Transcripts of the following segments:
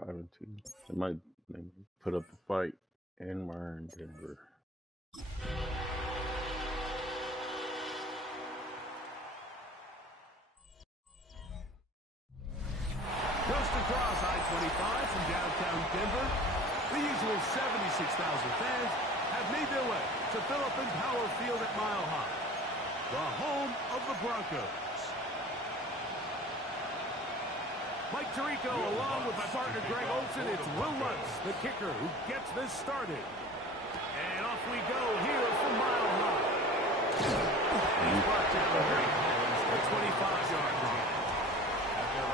5-2. They might put up a fight in Denver. Coast across I-25 from downtown Denver, the usual 76,000 fans have made their way to Phillips Power Field at Mile High, the home of the Broncos. Mike Tirico along with my partner Greg Olson. It's Will Lutz, the kicker, who gets this started. And off we go here from Mile High. He's brought down very close to 25 yards.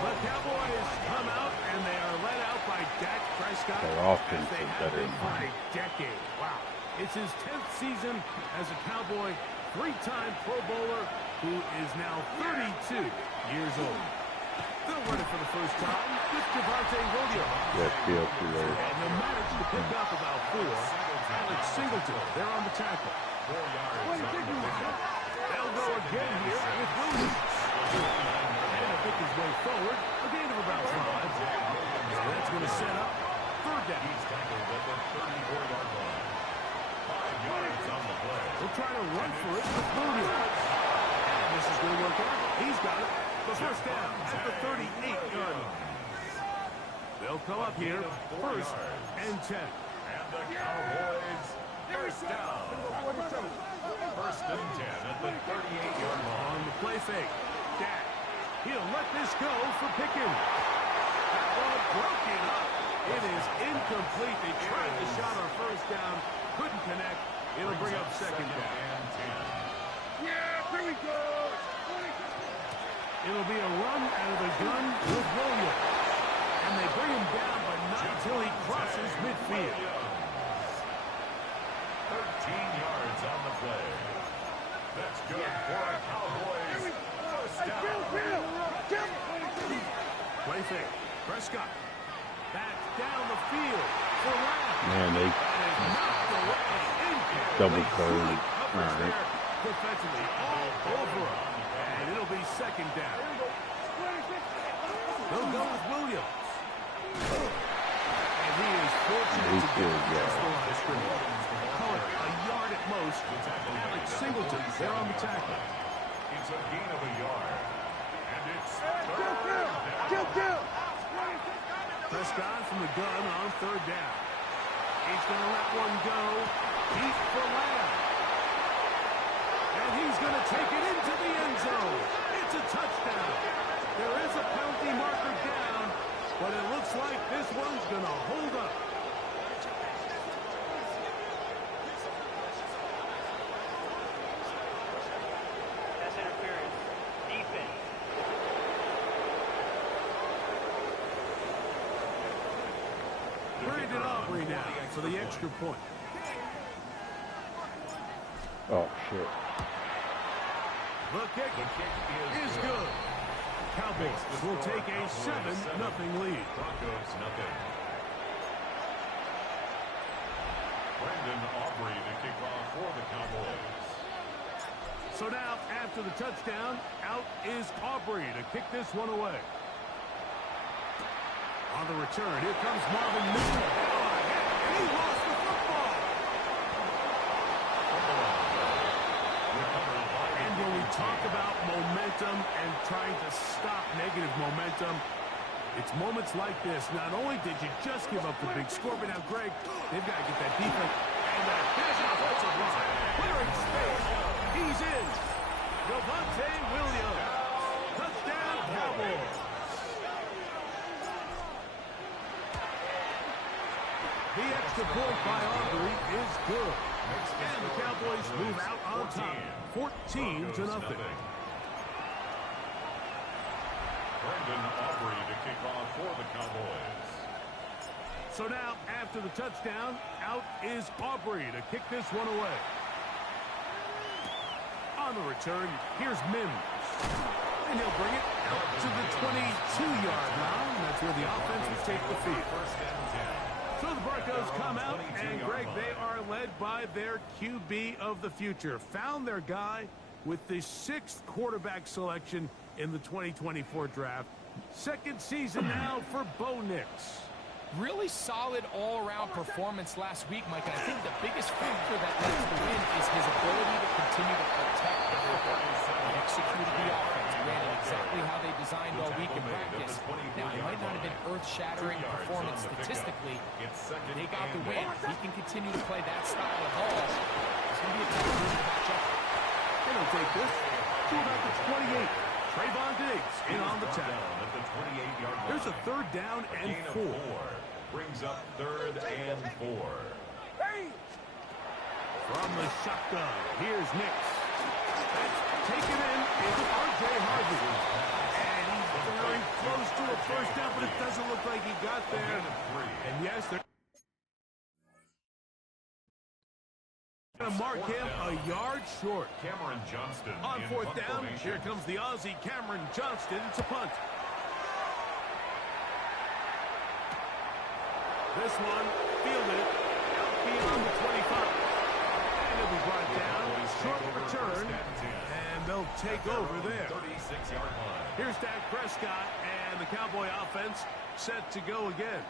The Cowboys come out and they are led out by Dak Prescott. Their offense as they is have better been for a decade. Wow. It's his 10th season as a Cowboy, three-time Pro Bowler who is now 32 years old. They'll run it for the first time with Williams. Yeah, feel too late. And he'll manage to pick up about 4. Alex Singleton, they're on the tackle. 4 yards. They'll go again here with Williams. And he'll pick his way forward, a gain of about 5. So that's going to set up third down. He's tackled at the 34-yard line. 5 yards on the play. They'll try to run for it with Williams. And this is going to work out. He's got it. The first down at the 38-yard line. They'll come up here, first and 10. And the Cowboys, first down. First and 10 at the 38-yard line. On the play fake, Dak. He'll let this go for Pickens. That ball broken up. It is incomplete. They tried the shot on first down, couldn't connect. It'll bring up second down. Yeah, here we go. It'll be a run out of the gun with Williams. And they bring him down, but not until he crosses midfield. 13 yards on the play. That's good for a Cowboys first down. Play fake. Prescott. Back down the field for Lamb. Man, they double covered. All right. Defensively all over him. And it'll be second down. They'll go with Williams. And he is fortunate to get just the line of scrimmage. Call it a yard at most. Alex Singleton, they're on the tackle. It's a gain of a yard. And it's third down. Prescott from the gun on third down. He's going to let one go. Deep for Lamb. And he's going to take it into the end zone. It's a touchdown. There is a penalty marker down, but it looks like this one's going to hold up. That's interference. Defense. Brandon Aubrey now for the extra point. Oh, shit. The kick is good. Cowboys will take a 7-0 lead. Broncos nothing. Brandon Aubrey to kick off for the Cowboys. So now, after the touchdown, out is Aubrey to kick this one away. On the return, here comes Marvin Mims. And he lost the football. And when we talk about momentum and trying to stop negative momentum, it's moments like this. Not only did you just give up the big score, but now, Greg, they've got to get that defense. And that big offensive line. Clearing space. He's in. Javonte Williams. Touchdown, Cowboys. The extra point by Aubrey is good. And the Cowboys move out on top, 14-0. Brandon Aubrey to kick off for the Cowboys. So now, after the touchdown, out is Aubrey to kick this one away. On the return, here's Mims. And he'll bring it out to the 22-yard line. That's where the offense will take the field. So the Broncos come out, and Greg, they are led by their QB of the future. Found their guy with the 6th quarterback selection in the 2024 draft. Second season now for Bo Nix. Really solid all-around performance last week, Mike. And I think the biggest factor that led to the win is his ability to continue to protect the football. He executed the offense, ran it exactly how they designed all week in practice. Now, it might not have been earth-shattering performance statistically. They got the win. He can continue to play that style of ball. It's going to be a tough game to match up. They don't take this. To about the 28. Trayvon Diggs in on the tackle. There's a third down and 4. Brings up 3rd and 4. From the shotgun, here's Nix. That's taken in is R.J. Harvey. And he's very close to a first down, but it doesn't look like he got there. And yes, they're going to mark him a yard short. Cameron Johnston On 4th down, here comes the Aussie Cameron Johnston to punt. This one, fielded beyond the 25. And it'll be brought down, short return, and they'll take over there. 36-yard line. Here's Dak Prescott, and the Cowboy offense set to go again.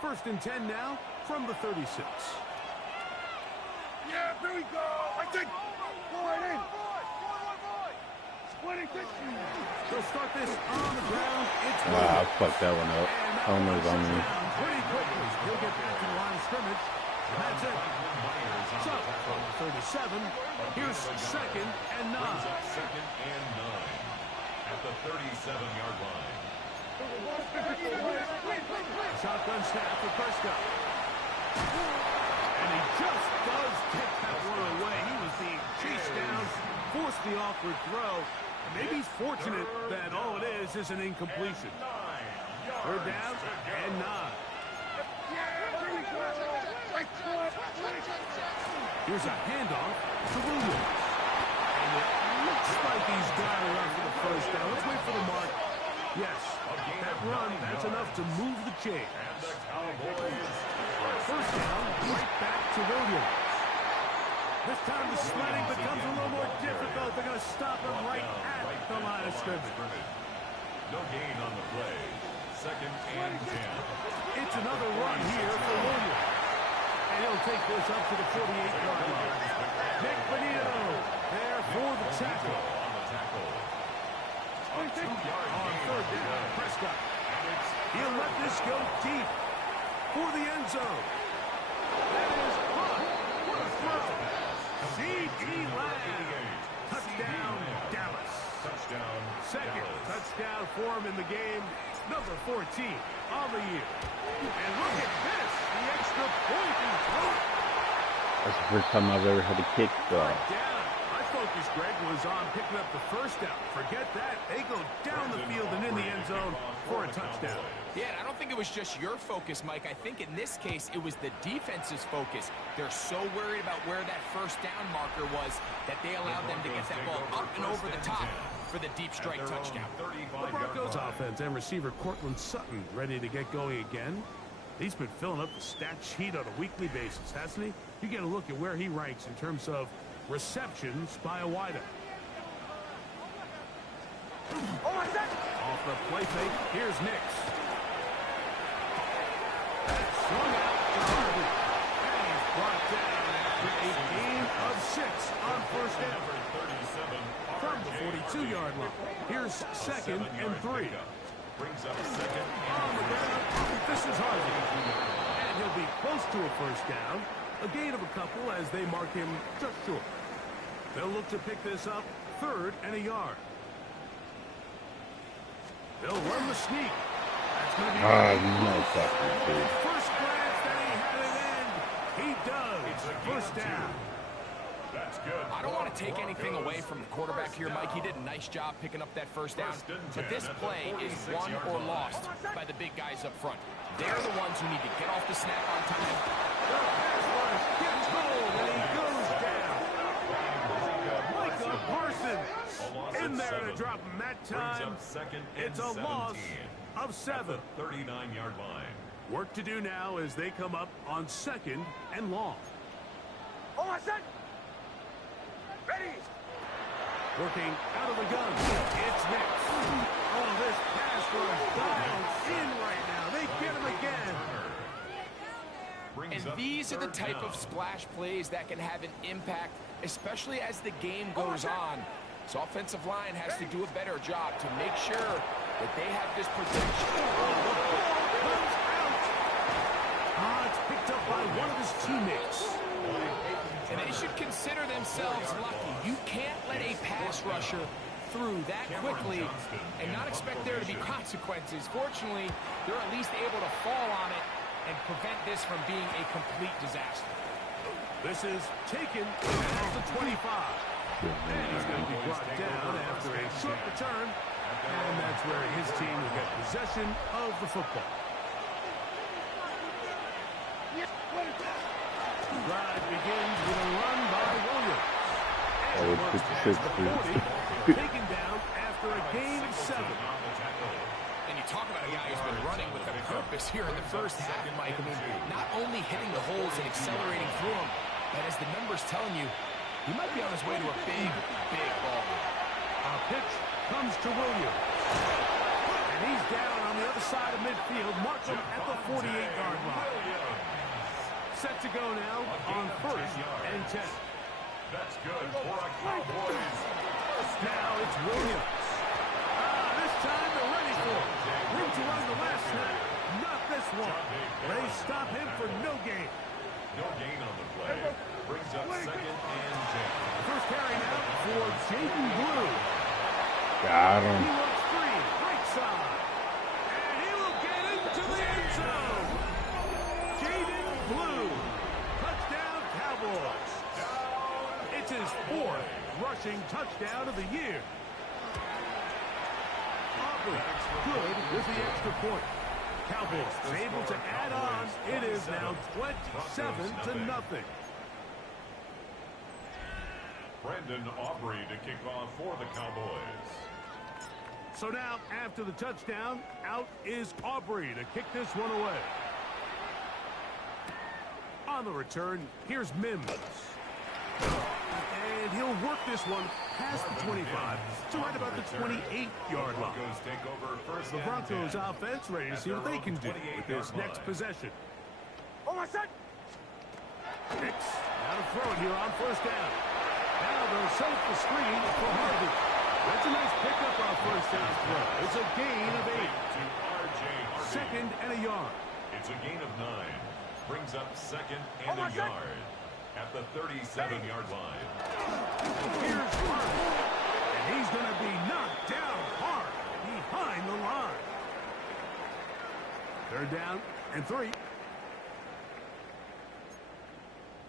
1st and 10 now from the 36. Yeah, here we go. I think. Go right in. They'll start this on the ground. It's Wow, I fucked that one up. Almost on me. pretty quickly. He'll get back to the line of scrimmage. That's it. So, from the 37, here's 2nd and 9. Second and 9 at the 37-yard line. Shotgun snap for Prescott. And he just does take that one away. He was being chased down, forced the awkward throw. And maybe he's fortunate that all it is an incompletion. 3rd down and 9. Here's a handoff to Williams. And it looks like he's got it up for the first down. Let's wait for the mark. Yes, that run, that's enough to move the chains. First down, right back to Williams. This time the sledding becomes a little more difficult. They're going to stop him right at the line of scrimmage. No gain on the play. 2nd and 10. It's another run here for Williams. And he'll take this up to the 48-yard line. Nick Benito there for the tackle. On 3rd down, Prescott. He'll let this go deep for the end zone. That is caught. What a throw. C.D. Lamb. Touchdown, Dallas. Touchdown. 2nd touchdown for him in the game. Number 14 on the year. And look at this. The extra point he threw. That's the first time I've ever had a kick Down. My focus, Greg, was on picking up the first down. Forget that. They go down the field and in the end zone for a touchdown. Yeah, and I don't think it was just your focus, Mike. I think in this case, it was the defense's focus. They're so worried about where that first down marker was that they allowed them to get that ball up and over the top for the deep strike touchdown. The Broncos offense and receiver Cortland Sutton ready to get going again. He's been filling up the stat sheet on a weekly basis, hasn't he? You get a look at where he ranks in terms of receptions by a wideout. Off the play fake, here's Nix. That's swung out to Harvey. And he's brought down after a gain of 6 on first down. From the 42-yard line. Here's 2nd and 3. Brings up 2nd On the ground, this is Harvey. And he'll be close to a first down. A gain of a couple as they mark him just short. They'll look to pick this up 3rd and a yard. They'll run the sneak. That's going to be no fucking dude. first glance that he had it end. He does. First down. That's good. I don't want to take anything away from the quarterback here, Mike. He did a nice job picking up that first down. But this play is won or lost by the big guys up front. They're the ones who need to get off the snap on time. The pass rush gets hold, and he goes down. Micah Parsons in there to drop him that time. It's a loss of 7. 39-yard line. Work to do now as they come up on 2nd and long. Ready. Working out of the gun. It's Nix. Oh, this pass rush dialed in right now. They get him again. These are the type of splash plays that can have an impact, especially as the game goes on. So offensive line has to do a better job to make sure that they have this protection. The ball comes out. It's picked up by one of his teammates. And they should consider themselves lucky. You can't let a pass rusher through that quickly and not expect there to be consequences. Fortunately, they're at least able to fall on it and prevent this from being a complete disaster. This is taken at the 25. And he's going to be brought down after a short return. And that's where his team will get possession of the football. The drive begins with a run by Williams. That was 56, Taken down after a gain of 7. And you talk about a guy who's been running with a purpose here in the first half, Mike. I mean, not only hitting the holes and accelerating through them, but as the numbers telling you, he might be on his way to a big, big ball game. A pitch comes to Williams. And he's down on the other side of midfield, marking at the 48-yard line. Set to go now on 1st and 10. That's good for a Cowboys. Now it's Williams. This time they're ready for it. Room to run the last snap. Not this one. They stop him for no gain. No gain on the play. Brings up 2nd and 10. First carry now for Jaden Blue. Got He him. looks free, right side. And he will get into the end zone. Jaden Blue. Touchdown Cowboys. It's his 4th rushing touchdown of the year. Aubrey good with the extra point. Cowboys able to add on. It is now 27-0. Brendan Aubrey to kick off for the Cowboys. So now, after the touchdown, out is Aubrey to kick this one away. On the return, here's Mims. And he'll work this one past the 25 to right about the 28-yard line. Broncos take over first The and Broncos 10. offense ready to see what they can do with this next possession. Oh, my son! Hicks now to throw it here on 1st down. Now they'll set up the screen for Harvey. That's a nice pickup on 1st down throw. It's a gain of 8. To R.J. Harvey. 2nd and a yard. It's a gain of 9. Brings up 2nd and a yard at the 37-yard line. Here's Harvey. And he's going to be knocked down hard behind the line. 3rd down and 3.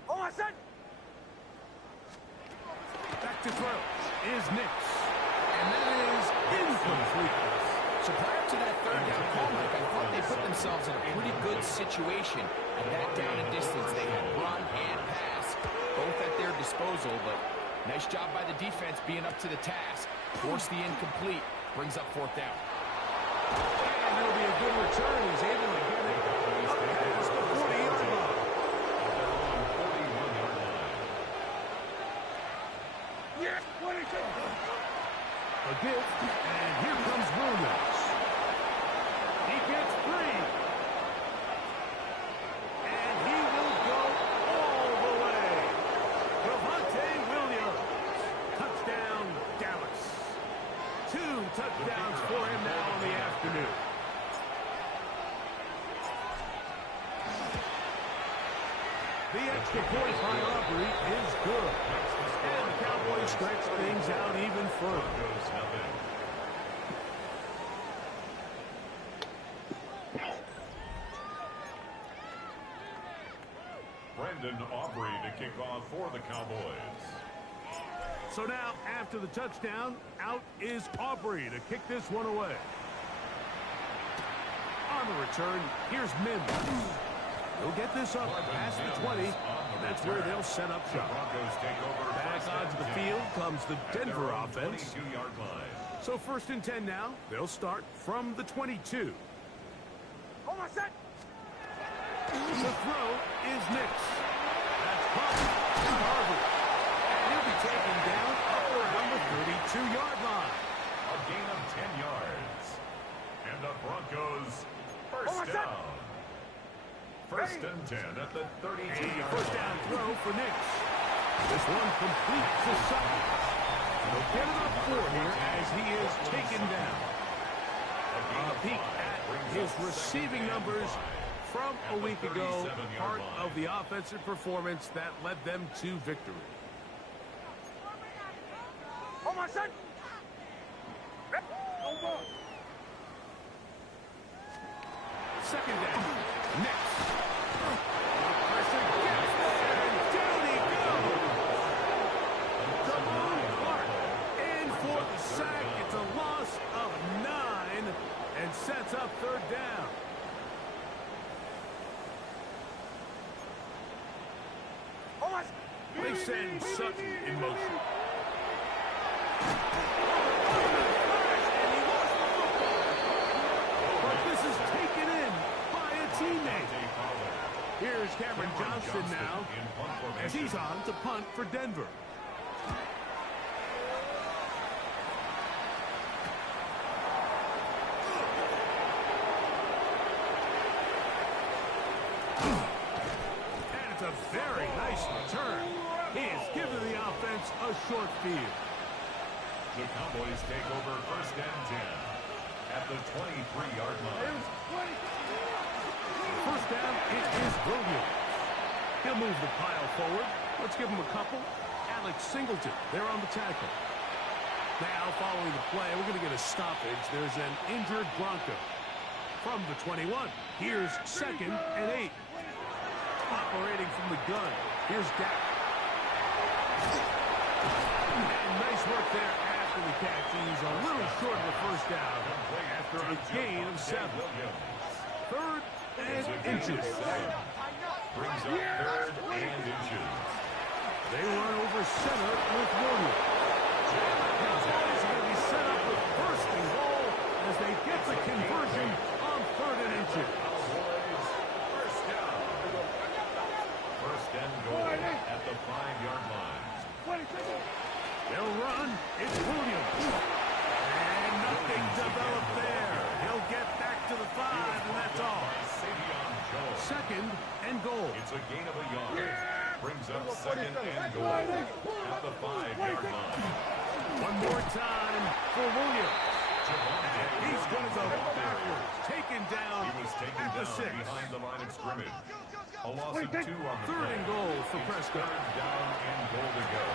Oh, my son! Back to throw is Nix. And that is incomplete. So prior to that 3rd down call, Mike, I thought they put themselves in a pretty good situation. At that down and distance, they had run and pass, both at their disposal, but nice job by the defense being up to the task. Force the incomplete, brings up 4th down. And it'll be a good return. He's able to get it past the 40-yard line. Yes, 22! A gift, and here comes Williams. He gets 3. And he will go all the way. Javonte Williams. Touchdown, Dallas. 2 touchdowns for him now in the afternoon. The extra point by Aubrey is good. And the Cowboys stretch things out even further. Brendan Aubrey to kick off for the Cowboys. So now, after the touchdown, out is Aubrey to kick this one away. On the return, here's Mims. He'll get this up past the 20, and that's where they'll set up shop. Broncos take over Back onto the field comes the Denver offense. 22-yard line. So 1st and 10 now. They'll start from the 22. Oh, my son! The throw is Nix. That's caught by Harvey. And he'll be taken down up around the 32-yard line. A gain of 10 yards. And the Broncos Oh, my first son! down. First and 10 at the 32-yard First down throw for Knicks. This one complete to Sutton. They'll get it up 4 here as he is taken down. A peek at his receiving numbers from a week ago, part of the offensive performance that led them to victory. Oh, my son! Second down. Knicks. Pressure gets there, and down he goes. Javon Clark in for the sack. It's a loss of 9 and sets up third down. Oh, my... They send Sutton in motion. But this is taken in by a teammate. Here's Cameron Johnston now as he's on to punt for Denver. And it's a very nice return. He has given the offense a short field. The Cowboys take over first and 10 at the 23-yard line. First down, it is Williams. He'll move the pile forward. Let's give him a couple. Alex Singleton, they're on the tackle. Now, following the play, we're going to get a stoppage. There's an injured Bronco. From the 21, here's second and 8. Operating from the gun, here's Dak. And nice work there after the catch. He's a little short of the first down after a gain of 7. Third and inches. Brings up third and inches. They run over center with Williams. Cowboys are going to be set up with first and goal as they get the conversion on third and inches. First down. First and goal at the 5-yard line. They'll run. It's Williams. And nothing developed there. He'll get back to the 5, and that's all. Second and goal. It's a gain of a yard. Brings up second and goal at the 5-yard line. One more time for Williams. He's going to go backwards. Taken down He was taken at the down 6. behind the line of scrimmage. A loss of 2 on the Third play. and goal for Prescott. Third down and goal to go.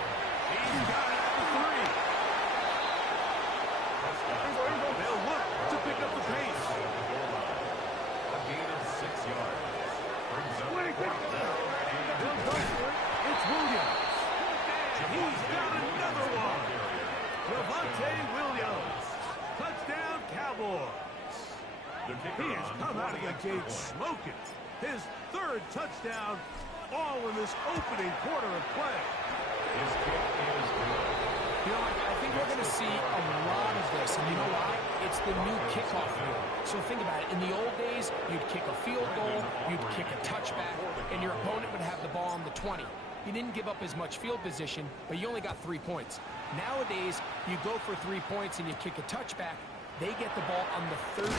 He's got it at the 3. They'll look to pick up the pace. A gain of 6 yards. Brings up fourth down. They'll go for it. It's Williams. And he's got another one. Javonte Williams. Touchdown, Cowboys. The kicker He has on come out of the 40 extra gate points. smoking. His third touchdown, all in this opening quarter of play. His kick is good. You know, I think we're going to see a lot of this, and you know why? It's the new kickoff rule. So think about it. In the old days, you'd kick a field goal, you'd kick a touchback, and your opponent would have the ball on the 20. You didn't give up as much field position, but you only got 3 points. Nowadays, you go for 3 points and you kick a touchback. They get the ball on the 35.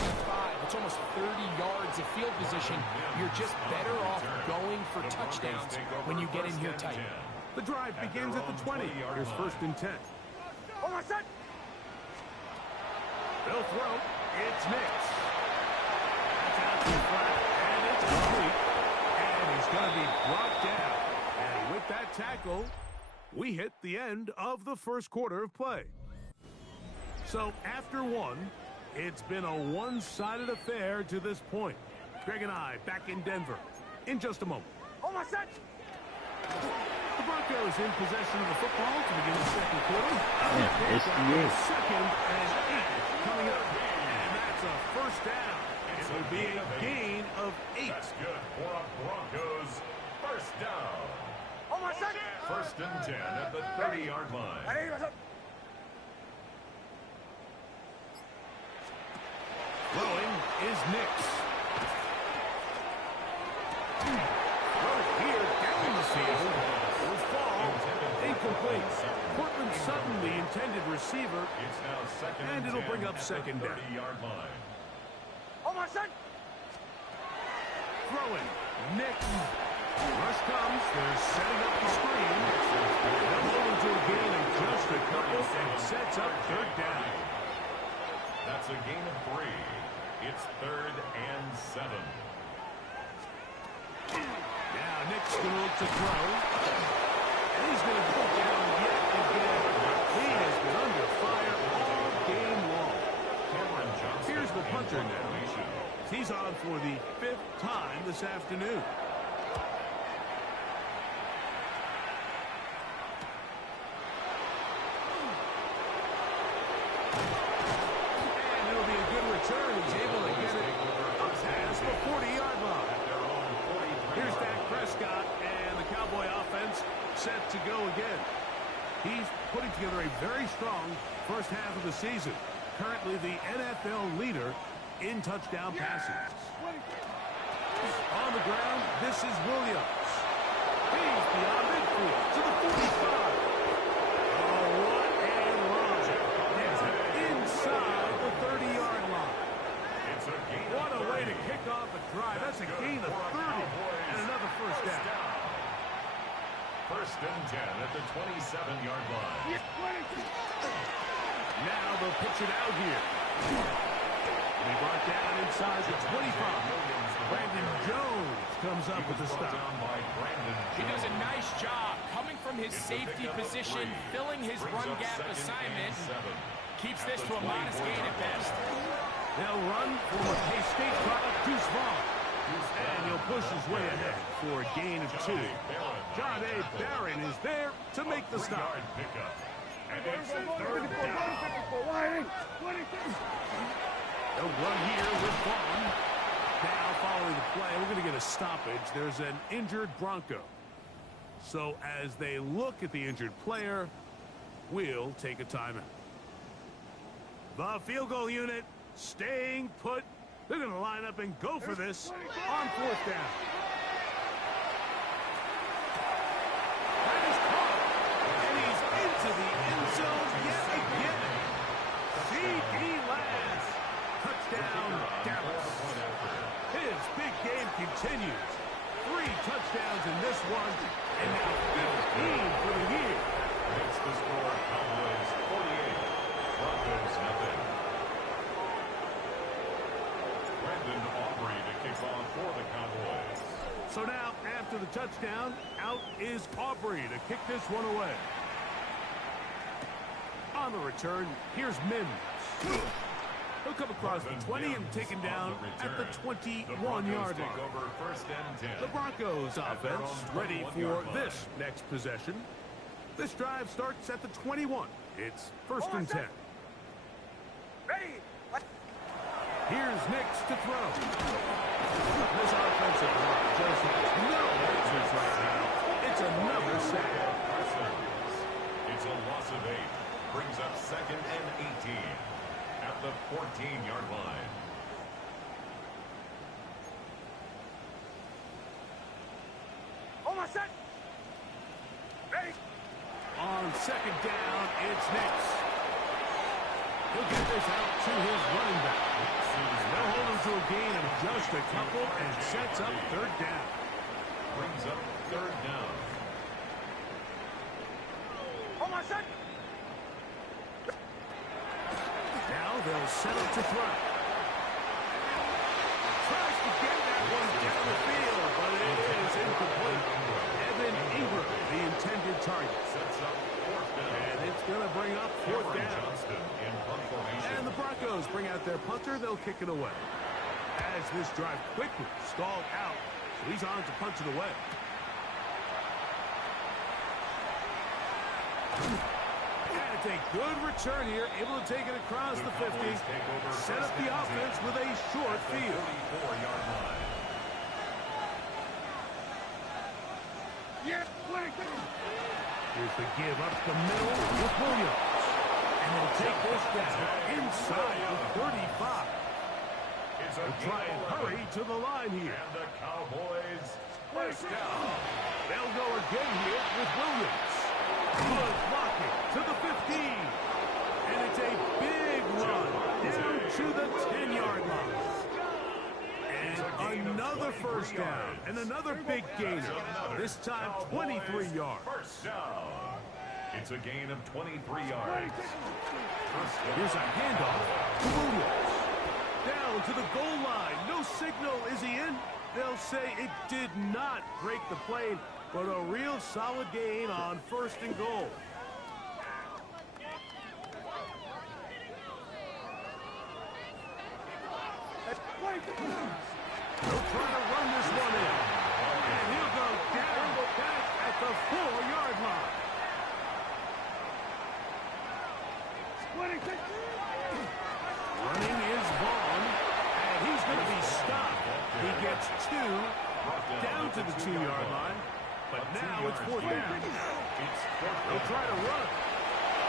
It's almost 30 yards of field position. You're just better off going for touchdowns when you get in here tight. The drive begins at the 20. Here's first and 10. Oh, my son! They'll throw. It's Knicks. That's out to the flat, and it's complete. And he's going to be brought down. And with that tackle, we hit the end of the first quarter of play. So after one, it's been a one-sided affair to this point. Greg and I back in Denver in just a moment. Oh, my son! The Broncos in possession of the football to begin the second quarter. Yeah, it's the Second and 8 coming up. And that's a first down. It will be a gain of 8. That's good for a Broncos first down. Oh, my son! First and 10 at the 30-yard line. Hey, my son! Throwing is Knicks. Throw here down the field. Will fall. Incomplete. Cortland Sutton, the intended receiver. It's now second And it'll 10 bring up at second the down. 30-yard line. Oh, my son! throwing. Nick. Rush comes. They're setting up the screen. They'll hold him to a gain of just a couple and sets up third down. That's a gain of 3. It's 3rd and 7. Now Nick's going to look to throw. And he's going to go down yet again. He has been under fire all game long. Here's the punter now. He's on for the 5th time this afternoon. And it'll be a good return. He's able to get it up past the 40-yard line. Here's Dak Prescott and the Cowboy offense set to go again. He's putting together a very strong first half of the season. Currently the NFL leader in touchdown passes. On the ground, this is Williams. He's beyond midfield to the 45. Oh, what a run. Gets it inside the 30-yard line. What a way to kick off a drive. That's a gain of 30 and another first down. 1st and 10 at the 27-yard line. Now they'll pitch it out here. He brought down inside the 25. Brandon Jones comes up with the stop. He does a nice job coming from his safety position, filling his run gap assignment, keeps this to a modest gain at best. They'll run for K-State product Deuce Vaughn. And he'll push his way ahead for a gain of 2. John A. Barron is there to make the stop. And it's 3rd down. They'll run here with Vaughn. Now, following the play, we're going to get a stoppage. There's an injured Bronco. So, as they look at the injured player, we'll take a timeout. The field goal unit staying put. They're going to line up and go for this on 4th down. That is caught. And he's into the end zone yet again. C.D. Lamb. Touchdown, Dallas. His big game continues. 3 touchdowns in this one, and now 15 for the year. That's the score. Cowboys 48. Broncos nothing. Brandon Aubrey to kick off for the Cowboys. So now, after the touchdown, out is Aubrey to kick this one away. On the return, here's Mims. He'll come across the 20 and taken down at the 21-yard line. The Broncos offense ready for this next possession. This drive starts at the 21. It's 1st and 10. Here's Nix to throw. This offensive line just has no answers right now. It's another sack. It's a loss of 8. Brings up 2nd and 18 at the 14-yard line. Almost set. Ready. On 2nd down, it's Nix. He'll get this out to his running back. They'll hold him to a gain of just a couple and sets up 3rd down. Brings up 3rd down. Almost set. Now they'll set up to throw. Tries to get that one down the field, but it is incomplete. Evan Ingram, the intended target. Sets up 4th down. And it's going to bring up 4th down. Johnston in punt formation. And the Broncos bring out their punter. They'll kick it away. As this drive quickly stalled out, so he's on to punch it away. And it's a good return here, able to take it across the 50. Set up the offense with a short field. 44-yard line. Yes, Here's the give up the middle with Williams. And they'll take this down inside the 35. They'll try and hurry to the line here. And the Cowboys first down. They'll go again here with Williams. Good blocking to the 15. And it's a big run down to the 10-yard line. And another first down. And another big gainer. This time 23 yards. First down. It's a gain of 23 yards. Here's a handoff to Williams. Down to the goal line. No signal. Is he in? They'll say it did not break the plane, but a real solid gain on first and goal. They'll try to run this one in. And he'll go down back at the 4-yard line. Running is Vaughn, and he's going to be stopped. He gets 2 down to the 2-yard line, but now it's 4th down. He'll try to run,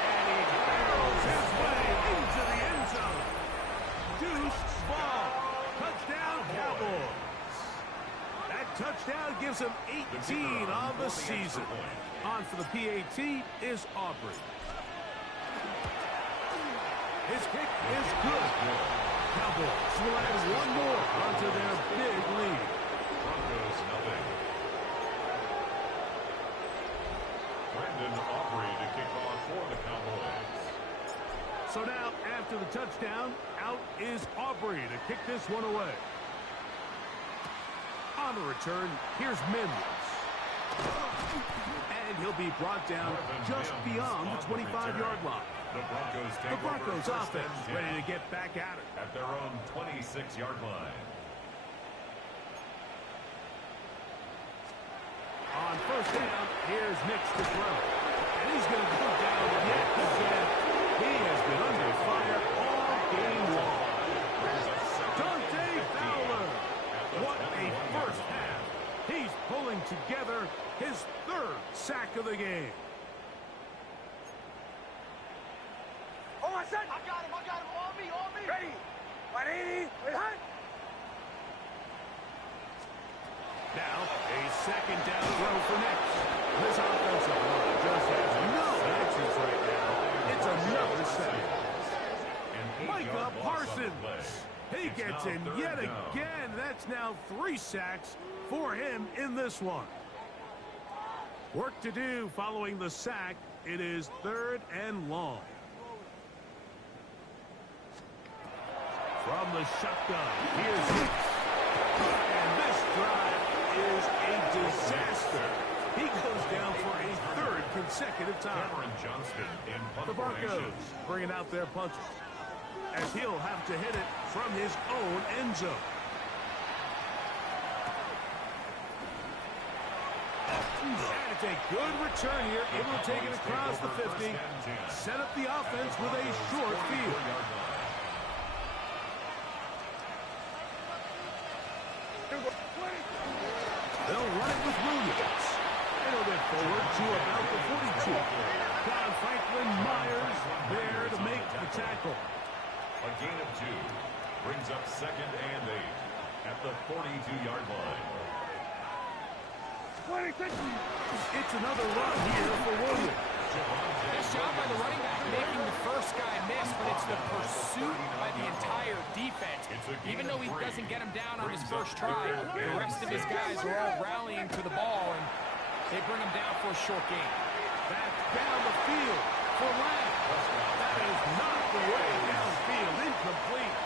and he barrels his way into the end zone. Deuce ball. Touchdown, Cowboys. That touchdown gives him 18 on the season. On for the PAT is Aubrey. His kick is good. Cowboys will add one more onto their big lead. Broncos nothing. Brandon Aubrey to kick off for the Cowboys. So now, after the touchdown, out is Aubrey to kick this one away. On the return, here's Mims. And he'll be brought down just beyond the 25-yard line. The Broncos take The Broncos over offense ready to get back at it. at their own 26-yard line. On first down, here's Nix to throw. And he's going to go down yet again. He has been under fire all game long. Dante Fowler. What a first half. He's pulling together his 3rd sack of the game. Oh, my son! I got him! On me! Ready! 180! Wait, hot! Now, a 2nd down throw for Nix. This offensive line just has no answers right now. It's another sack. Micah Parsons. He gets in yet again. That's now 3 sacks for him in this one. Work to do following the sack. It is 3rd and long. From the shotgun, here's Hicks. And this drive is a disaster. He goes down for a 3rd consecutive time. Cameron Johnston in punt The Broncos formation. bringing out their punches, as he'll have to hit it from his own end zone. And it's a good return here, able to take it across the 50, set up the offense with a short field. They'll run it with Williams. And he'll get forward to about the 42. Don Franklin Myers there to make the tackle. A gain of 2 brings up 2nd and 8 at the 42-yard line. It's another run here for Williams. Nice job by the running back making the first guy miss, but it's the pursuit by the entire defense. Even though he doesn't get him down on his first try, the rest of his guys are all rallying to the ball, and they bring him down for a short gain. Back down the field for Lamb. That is not the way downfield. Incomplete.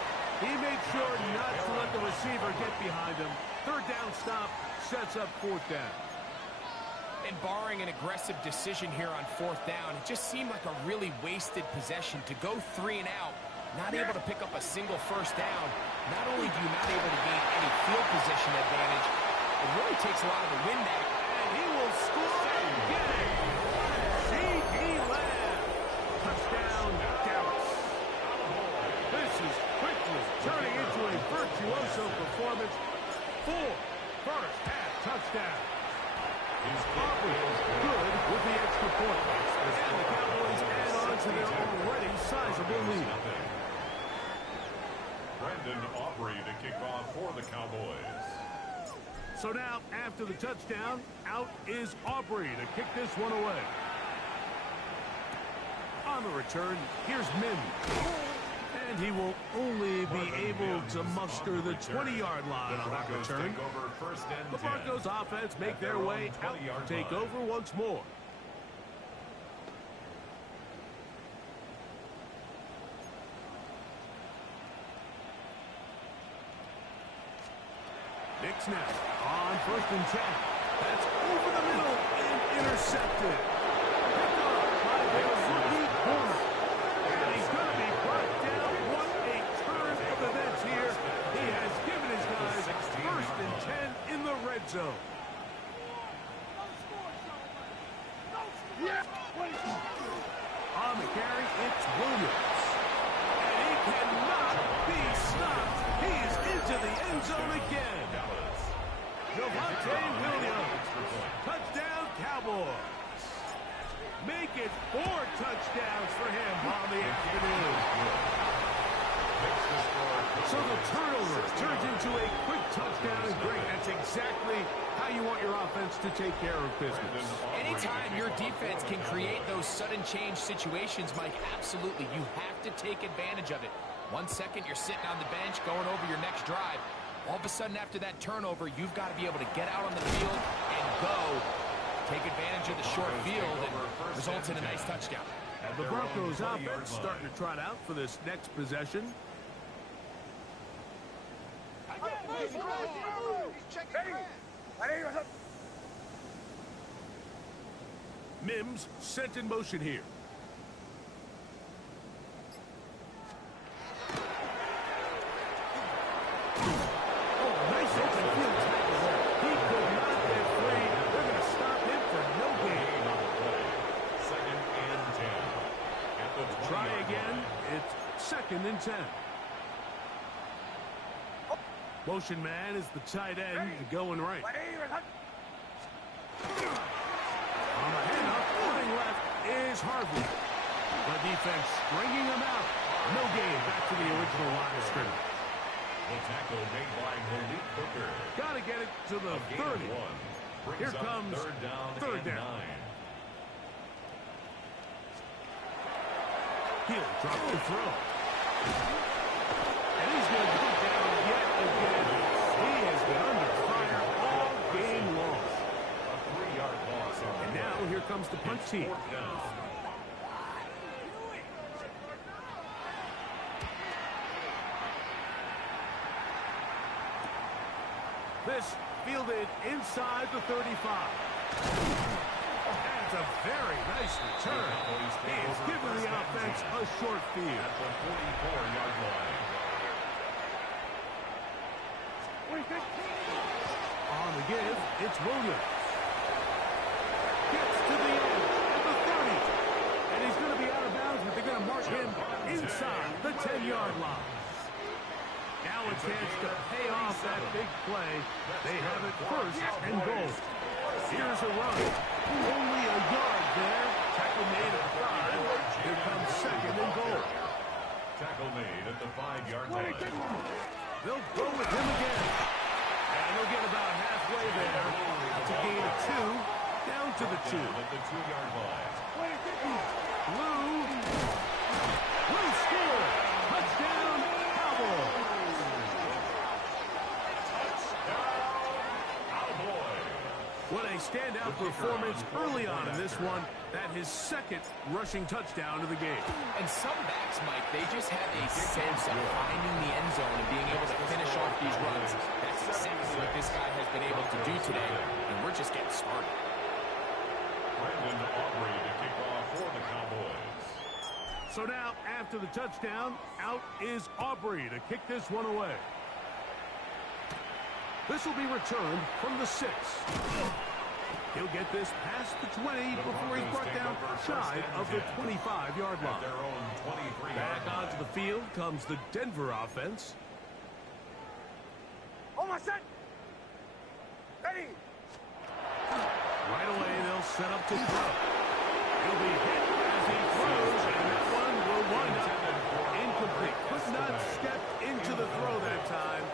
He made sure not to let the receiver get behind him. 3rd down stop sets up 4th down. And barring an aggressive decision here on 4th down, it just seemed like a really wasted possession to go 3 and out, not able to pick up a single first down. Not only do you not able to gain any field position advantage, it really takes a lot of the wind out. And he will score again. C.D. Lamb. Touchdown, Dallas. This is quickly turning into a virtuoso performance. 4 first half touchdowns. Aubrey good with the extra point. And the Cowboys add on to their already sizable lead. Brandon Aubrey to kick off for the Cowboys. So now, after the touchdown, out is Aubrey to kick this one away. On the return, here's Mims. And he will only be able to muster the 20-yard line on that return. The Broncos offense make their way out to take over once more. Nick snap on 1st and 10. That's over the middle and intercepted. Picked off by their rookie corner. And he's going to be brought down. What a turn of events here. He has given his guys 1st and 10 in the red zone. On the carry, it's Williams. And he cannot be stopped. He is into the end zone again. Javonte Williams. Touchdown, Cowboys. Make it 4 touchdowns for him on the afternoon. So the turnover turns into a quick touchdown, and great. That's exactly how you want your offense to take care of business. Anytime your defense can create those sudden change situations, Mike, absolutely, you have to take advantage of it. 1 second, you're sitting on the bench going over your next drive. All of a sudden, after that turnover, you've got to be able to get out on the field and go. Take advantage of the short field and results in a nice touchdown. The Broncos offense starting to trot out for this next possession. Mims sent in motion here. Try again. It's 2nd and 10. Motion man is the tight end going right. On the handoff, running left is Harvey. The defense stringing him out. No gain. Back to the original line of scrimmage. The tackle made by Malik Hooker. Got to get it to the 30. Here comes third down. He'll drop the throw. And he's going to go down yet again. He has been under fire all game long. A 3-yard loss. And now here comes the punch team. This fielded inside the 35. That's a very nice return. He has given the offense a short field. At the 44-yard line. On the give, it's Williams. Gets to the edge at the 30. And he's going to be out of bounds, but they're going to mark him inside the 10-yard line. Now a chance to pay off that big play. They have it 1st and goal. Here's a run. Only a yard there. Tackle made at the 5. Here comes 2nd and goal. Tackle made at the 5-yard line. They'll go with him again. And they'll get about halfway there. It's a gain of 2. Down to the 2. At the 2-yard line. Blue score. Touchdown, Cowboys. What a standout performance early on in this one. That his 2nd rushing touchdown of the game. And some backs, Mike, they just have a sense of finding the end zone and being able to finish off these runs. That's exactly what this guy has been able to do today, and we're just getting started. Brandon Aubrey to kick off for the Cowboys. So now, after the touchdown, out is Aubrey to kick this one away. This will be returned from the 6. He'll get this past the 20 before he's brought down shy of the 25-yard line. Their own 23-yard Back onto the field comes the Denver offense. Almost set. Ready. Right away, they'll set up to throw. He'll be hit as he throws, and that one will wind up incomplete. Could not step into the throw that time.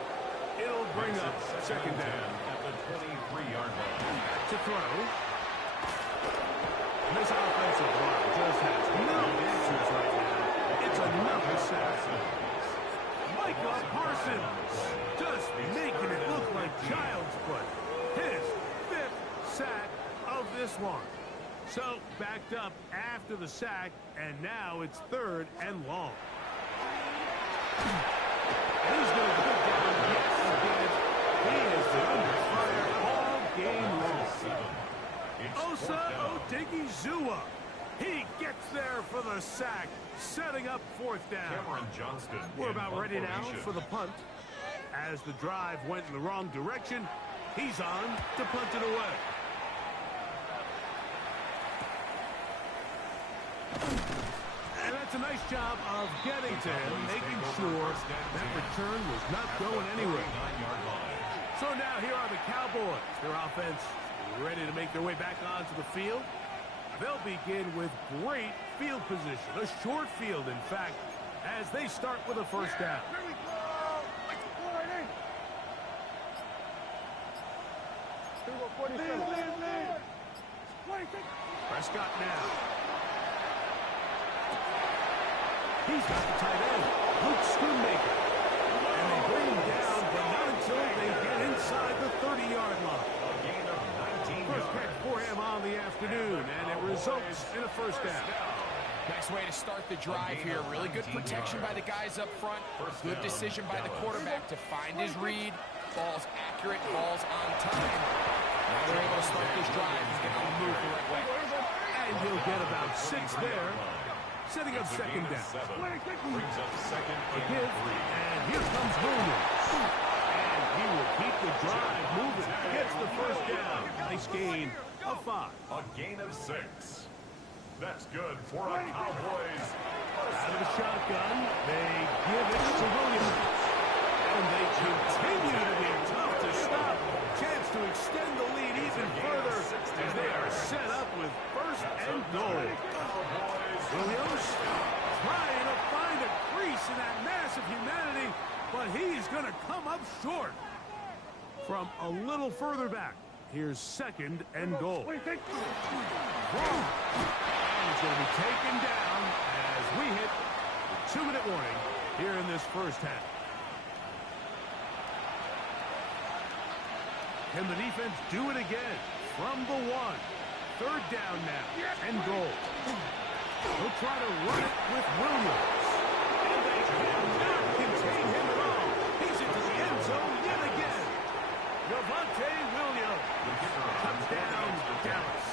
It'll bring up 2nd down. at the 23-yard line. To throw. This offensive line just has no answers right now. It's another another sack. Micah Parsons just making it look like child's play. His 5th sack of this one. So backed up after the sack, and now it's 3rd and long. And he's going to go down yet again. He has been under fire all game long. Osa Odigizua. He gets there for the sack, setting up 4th down. Cameron Johnston. We're about ready now for the punt. As the drive went in the wrong direction, he's on to punt it away. And that's a nice job of getting to him, making sure that return was not going anywhere. So now here are the Cowboys. Their offense ready to make their way back onto the field. They'll begin with great field position, a short field, in fact, as they start with a 1st down. Here we go. Prescott now. He's got the tight end, Luke Schoonmaker. And they bring him down, but not until they get inside the 30-yard line. First catch for him on the afternoon, and it results in a 1st down. Nice way to start the drive here. Really good protection by the guys up front. Good decision by the quarterback to find his read. Ball's accurate, ball's on time. Now they're able to start this drive and get on the move the right way. And he'll get about 6 there, setting up 2nd down. Brings up 2nd A and give, 3. and here comes Williams. And he will keep the drive moving. Gets the 1st down. Nice gain of 5. A gain of 6. That's good for a Cowboys. Out of the shotgun, they give it to Williams. And they continue to be tough to stop. Chance to extend the lead even further as they are set up with 1st and goal. Williams trying to find a crease in that mass of humanity, but he's going to come up short. From a little further back, here's 2nd and goal. And it's going to be taken down as we hit the 2-minute warning here in this 1st half. Can the defense do it again? From the 1. 3rd down now, and goal. He'll try to run it with Williams. And they cannot contain him at all. He's into the end zone yet again. Javonte Williams. Touchdown, Dallas.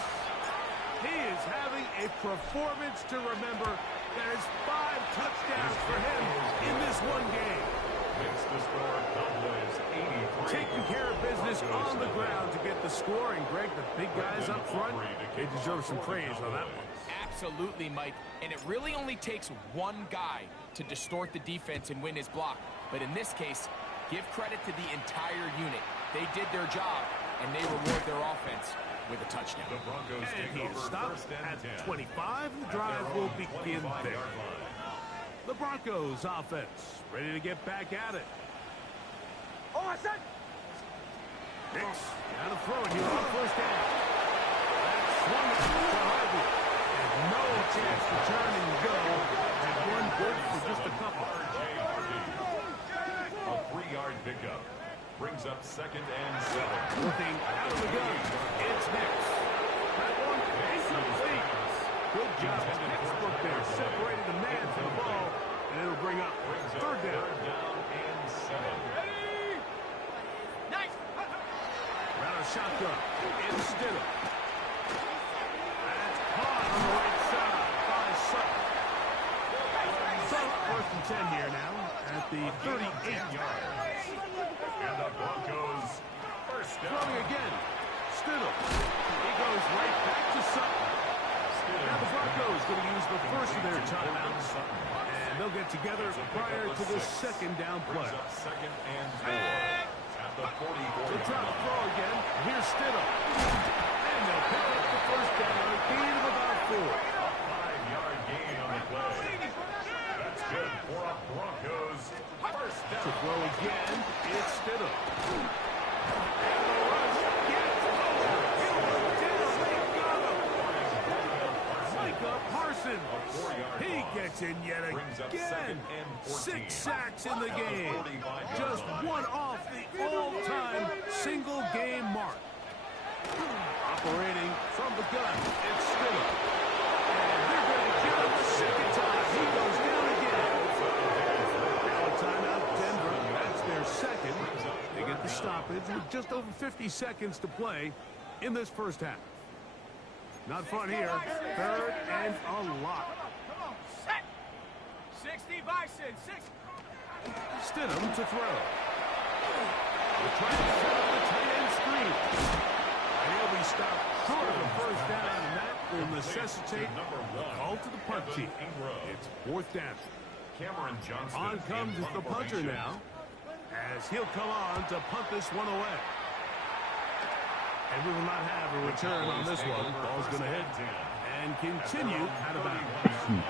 He is having a performance to remember. There's 5 touchdowns for him in this one game. Makes the score Cowboys 83. Taking care of business on the ground to get the score. And Greg, the big guys up front, they deserve some praise on that one. Absolutely, Mike. And it really only takes one guy to distort the defense and win his block. But in this case, give credit to the entire unit. They did their job, and they reward their offense with a touchdown. The Broncos And take he is over stopped 1st and at 10. 25. The drive will begin there. The Broncos offense ready to get back at it. Oh, I said. Nix down to throw it here on 1st down. That's swung at to Harvey. And no chance to turn and go. And one good for just a couple. A 3-yard pickup. Brings up 2nd and 7. Looking out of the gun. It's Nix. That one incomplete. Good job. Textbook there. Separated the man from the ball. And it'll bring up 3rd down. 3rd down and 7. Around a shotgun. It's Stidham. That's caught on the right side by Sutton. So, 1st and 10 here now at the 38 yard. And the Broncos 1st down. Throwing again. Stidham. He goes right back to Sutton. Now the Broncos going to use the first of their timeouts. And they'll get together prior to the 2nd down play. Brings up 2nd and 4. At the 44. They'll try to throw again. Here's Stidham. And they'll pick up the 1st down. A gain of about 4. A 5-yard gain on the play. That's good for a Broncos 1st down. To throw again, it's Stidham. And the rush gets over. He'll go down. They got him. Micah Parsons. He gets gets in yet Brings up again. second and 14. 6 sacks in the At the game. 45-yard Just line. one off the all-time single-game mark. Operating from the gun, it's Stiller. And they're going to get him the second time. He goes down again. Now a timeout, Denver. That's their second. They get the stoppage with just over 50 seconds to play in this first half. Not fun here. Third and a lot. Come on, set. 60 Bison, 6. Stidham to throw. They're trying to set up the tight end screen. And he'll be stopped short of the first down, and that will necessitate a call to the punt team. It's fourth down. Cameron Johnston On comes in the punter formation. now, as he'll come on to punt this one away. And we will not have a return on this one. Ball's going to hit and continue out of bounds.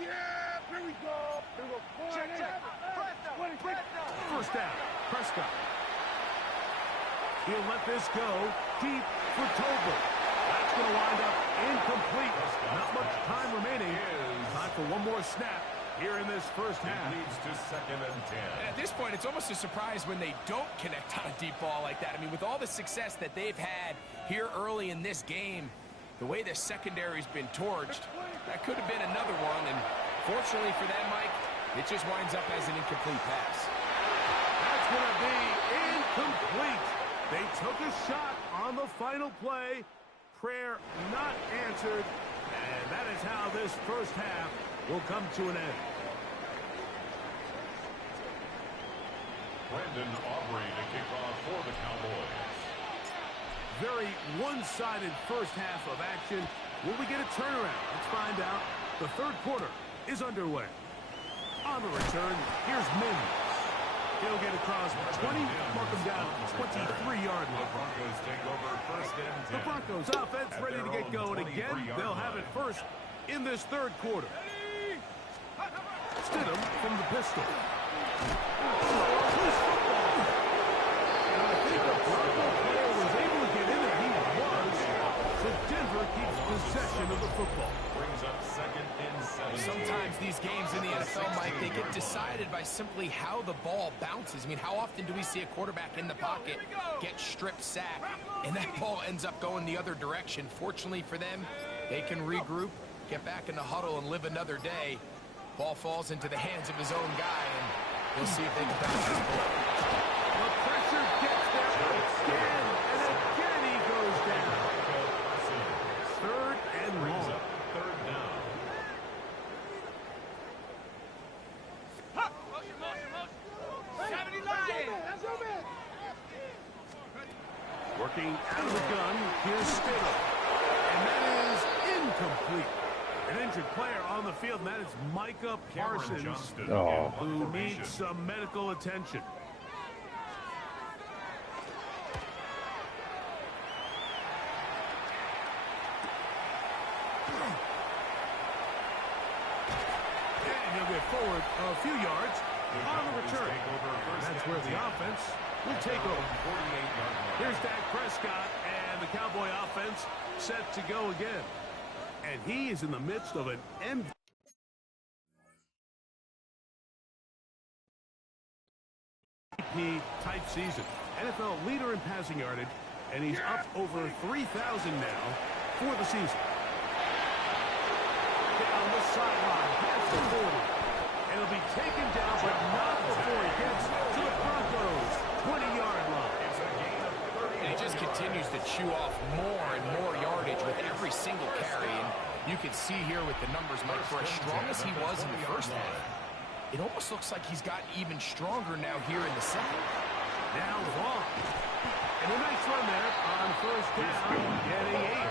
Yeah, here we go. Here we go. Check. First down, Prescott. He'll let this go deep for Tolbert. That's going to wind up incomplete. Not much time remaining. Time for one more snap here in this first half. It leads to second and 10. And at this point, it's almost a surprise when they don't connect on a deep ball like that. I mean, with all the success that they've had here early in this game, the way the secondary's been torched, that could have been another one. And fortunately for them, Mike, it just winds up as an incomplete pass. That's going to be incomplete. They took a shot on the final play. Prayer not answered. And that is how this first half will come to an end. Brandon Aubrey to kick off for the Cowboys. Very one-sided first half of action. Will we get a turnaround? Let's find out. The third quarter is underway. On the return, here's Mims. He'll get across 20, mark him down at the 23-yard The line. Broncos take over first and 10. The Broncos offense ready to get going again. They'll have it first in this third quarter. Stidham from the pistol. Loose football. And I think the Bronco player was able to get in there. He was. So Denver keeps possession of the football. Brings up second and 7. Sometimes these games in the NFL, Mike, they get decided by simply how the ball bounces. I mean, how often do we see a quarterback in the pocket get strip sacked, and that ball ends up going the other direction? Fortunately for them, they can regroup, get back in the huddle, and live another day. Ball falls into the hands of his own guy, and we'll see if they can bounce this ball. The pressure gets there again, and again he goes down. Third and Brings long. up third down. Working out of the gun, here's Stidham. And that is incomplete. An injured player on the field, and that is Micah Cameron Parsons, Johnston Oh. in who formation. needs some medical attention. And he'll get forward a few yards on the return. Take over first That's and where the 10. offense will take over. 48-yard line. Here's Dak Prescott, and the Cowboy offense set to go again. And he is in the midst of an MVP-type season. NFL leader in passing yardage, and he's up over 3,000 now for the season. Down the sideline, past the 40. And he'll be taken down, but not before he gets to the Broncos' 20-yard line. It's a gain of 30. And he just continues to chew off more and more yardage with every single carry. And you can see here with the numbers, Mike, for as strong as he was in the first half, it almost looks like he's gotten even stronger now here in the second. Now long. And a nice run there on first down, getting 8.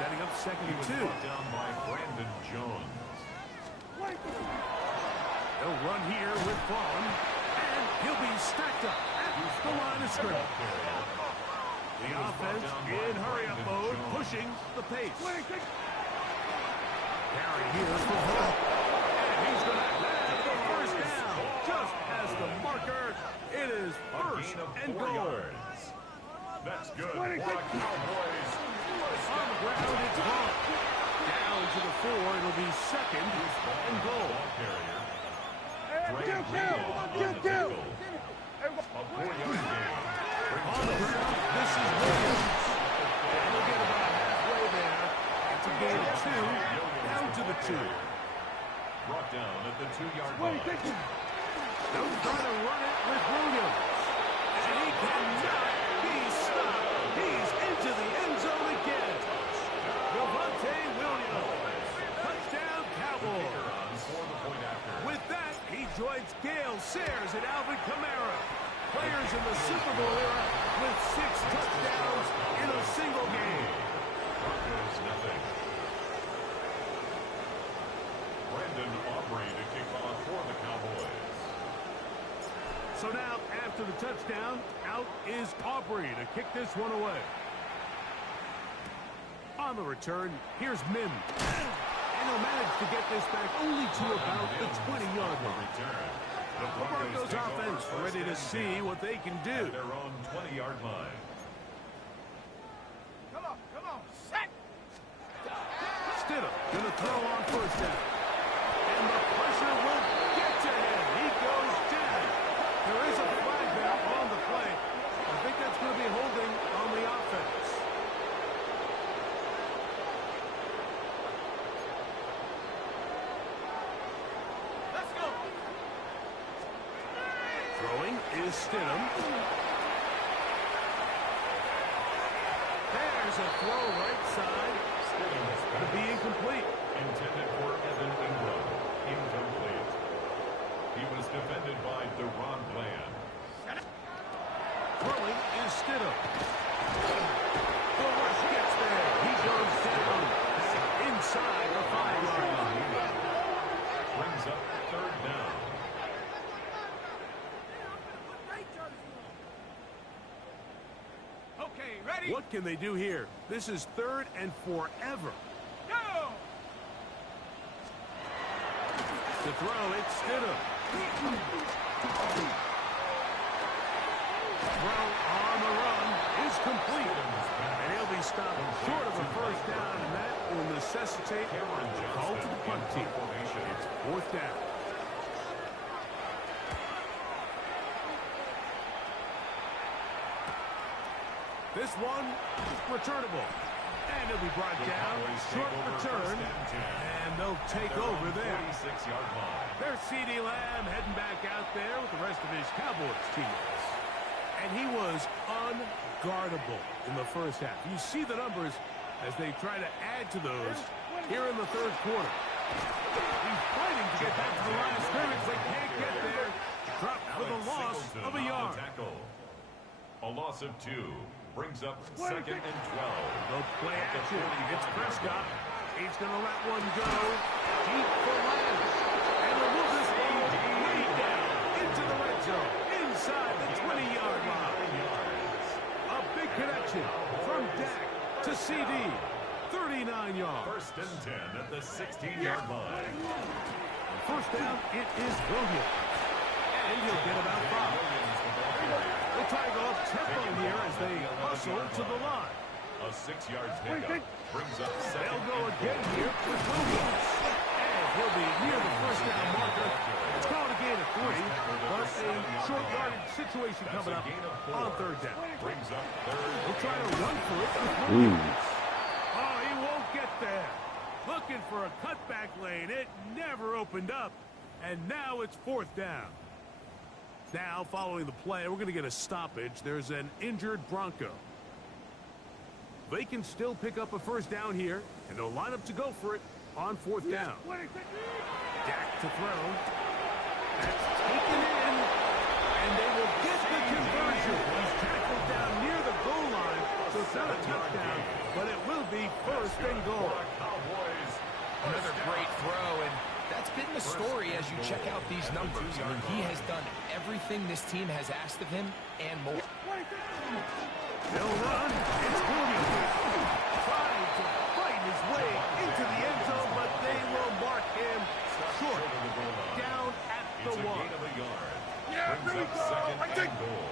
Setting up second He and was 2. brought down by Brandon Jones. They'll run here with Vaughn, and he'll be stacked up at the line of scrimmage. The offense in hurry-up mode, pushing the pace. Carry here for Vaughn. And he's going to have the first down. Just as the marker, it is first first and goal. That's good for the Cowboys. On the ground, it's Hawk. Down to the 4. It'll be second and goal. Kill. A 4-yard gain. On the ground, this is Williams. And they'll get about halfway there. It's a gain of 2. Down to the 2. Brought down at the 2-yard line. They'll try to run it with Williams. And he cannot be stopped. He's into the end zone again. Javonte Williams. Touchdown, Cowboys. With that, he joins Gale Sayers and Alvin Kamara. Players in the Super Bowl era with 6 touchdowns in a single game. Broncos nothing. Brandon Aubrey to kick off for the Cowboys. So now, after the touchdown, out is Aubrey to kick this one away. On the return, here's Mims. And he'll manage to get this back only to about the 20-yard line. The Broncos offense ready to see what they can do. Their own 20-yard line. Come on, set. Stidham gonna throw on first down. And the pressure will get to him. He goes down. There is a flag there on the play. I think that's going to be holding on the offense. Let's go. Throwing is Stidham. There's a throw right side. To be incomplete. Intended for Evan Ingram. Incomplete. He was defended by Deron Bland. Throwing is Stidham. The rush gets there. He goes down inside the 5-yard line. Brings up 3rd down. Okay, ready? What can they do here? This is 3rd and forever. Go! To throw, it's Stidham. Throw on the run is complete. And he'll be stopped short of a first down, and that will necessitate a call to the punt team. It's 4th down. This one is returnable. And it'll be brought down. Short return. And they'll take over there. 46-yard line. There's C.D. Lamb heading back out there with the rest of his Cowboys teammates. And he was unguardable in the first half. You see the numbers as they try to add to those here in the 3rd quarter. He's fighting to get back to the line of scrimmage, but can't get there. Dropped for the loss of a yard. A loss of 2. Brings up 2nd and 12. They'll play action. It's Prescott. He's going to let one go. Deep for Lamb. And they'll move this ball way down into the red zone. Inside the 20-yard line. A big connection from Dak to CD. 39 yards. 1st and 10 at the 16-yard line. First down, it is Williams. And he'll get about 5. They try to go up tempo here as they hustle to the line. A 6-yard pickup brings up 2nd. They'll go again here with Williams. And he'll be near the first down marker. It's called a gain of 3, but a short yardage situation coming up on 3rd down. Brings up 3rd. We'll try to run for it with Williams. Oh, he won't get there. Looking for a cutback lane. It never opened up. And now it's 4th down. Now, following the play, we're going to get a stoppage. There's an injured Bronco. They can still pick up a first down here, and they'll line up to go for it on 4th down. Dak to throw. That's taken in, and they will get the conversion. He's tackled down near the goal line, so it's not a touchdown, but it will be 1st and goal. Another great throw, and that's been the story as you check out these numbers. I mean, he has done everything this team has asked of him and more. They'll run. It's Williams. Trying to fight his way into the end zone, but they will mark him short. Down at the 1. Brings up 2nd and goal.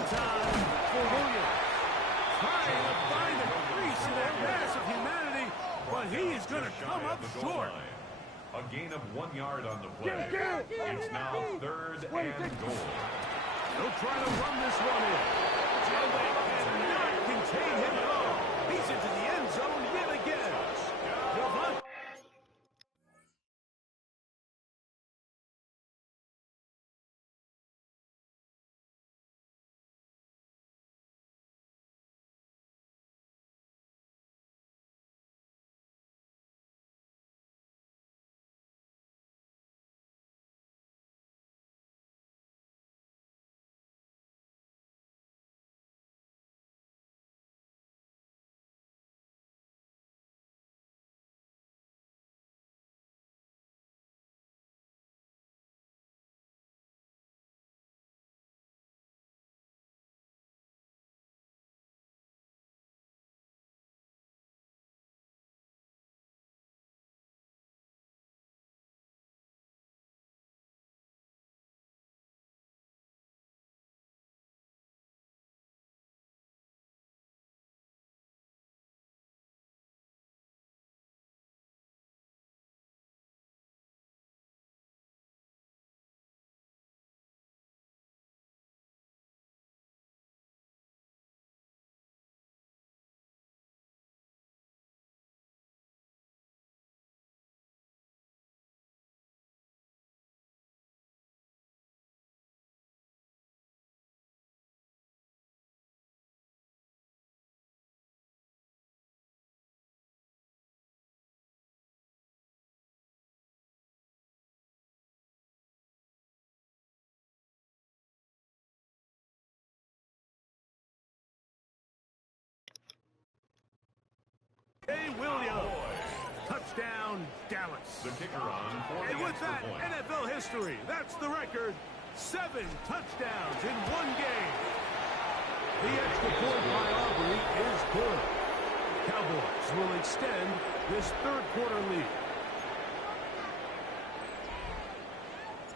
Return time for Williams. Trying to find a crease in that mass of humanity, but he is going to come up short. A gain of 1 yard on the play. It's now 3rd and goal. They'll try to run this one in. And they cannot contain him at all. He's into the end zone yet again. Devon. Williams. Touchdown, Dallas. The kicker on for the And with that, extra point. NFL history, that's the record. 7 touchdowns in 1 game. The extra point by Aubrey is good. Cowboys will extend this 3rd quarter lead.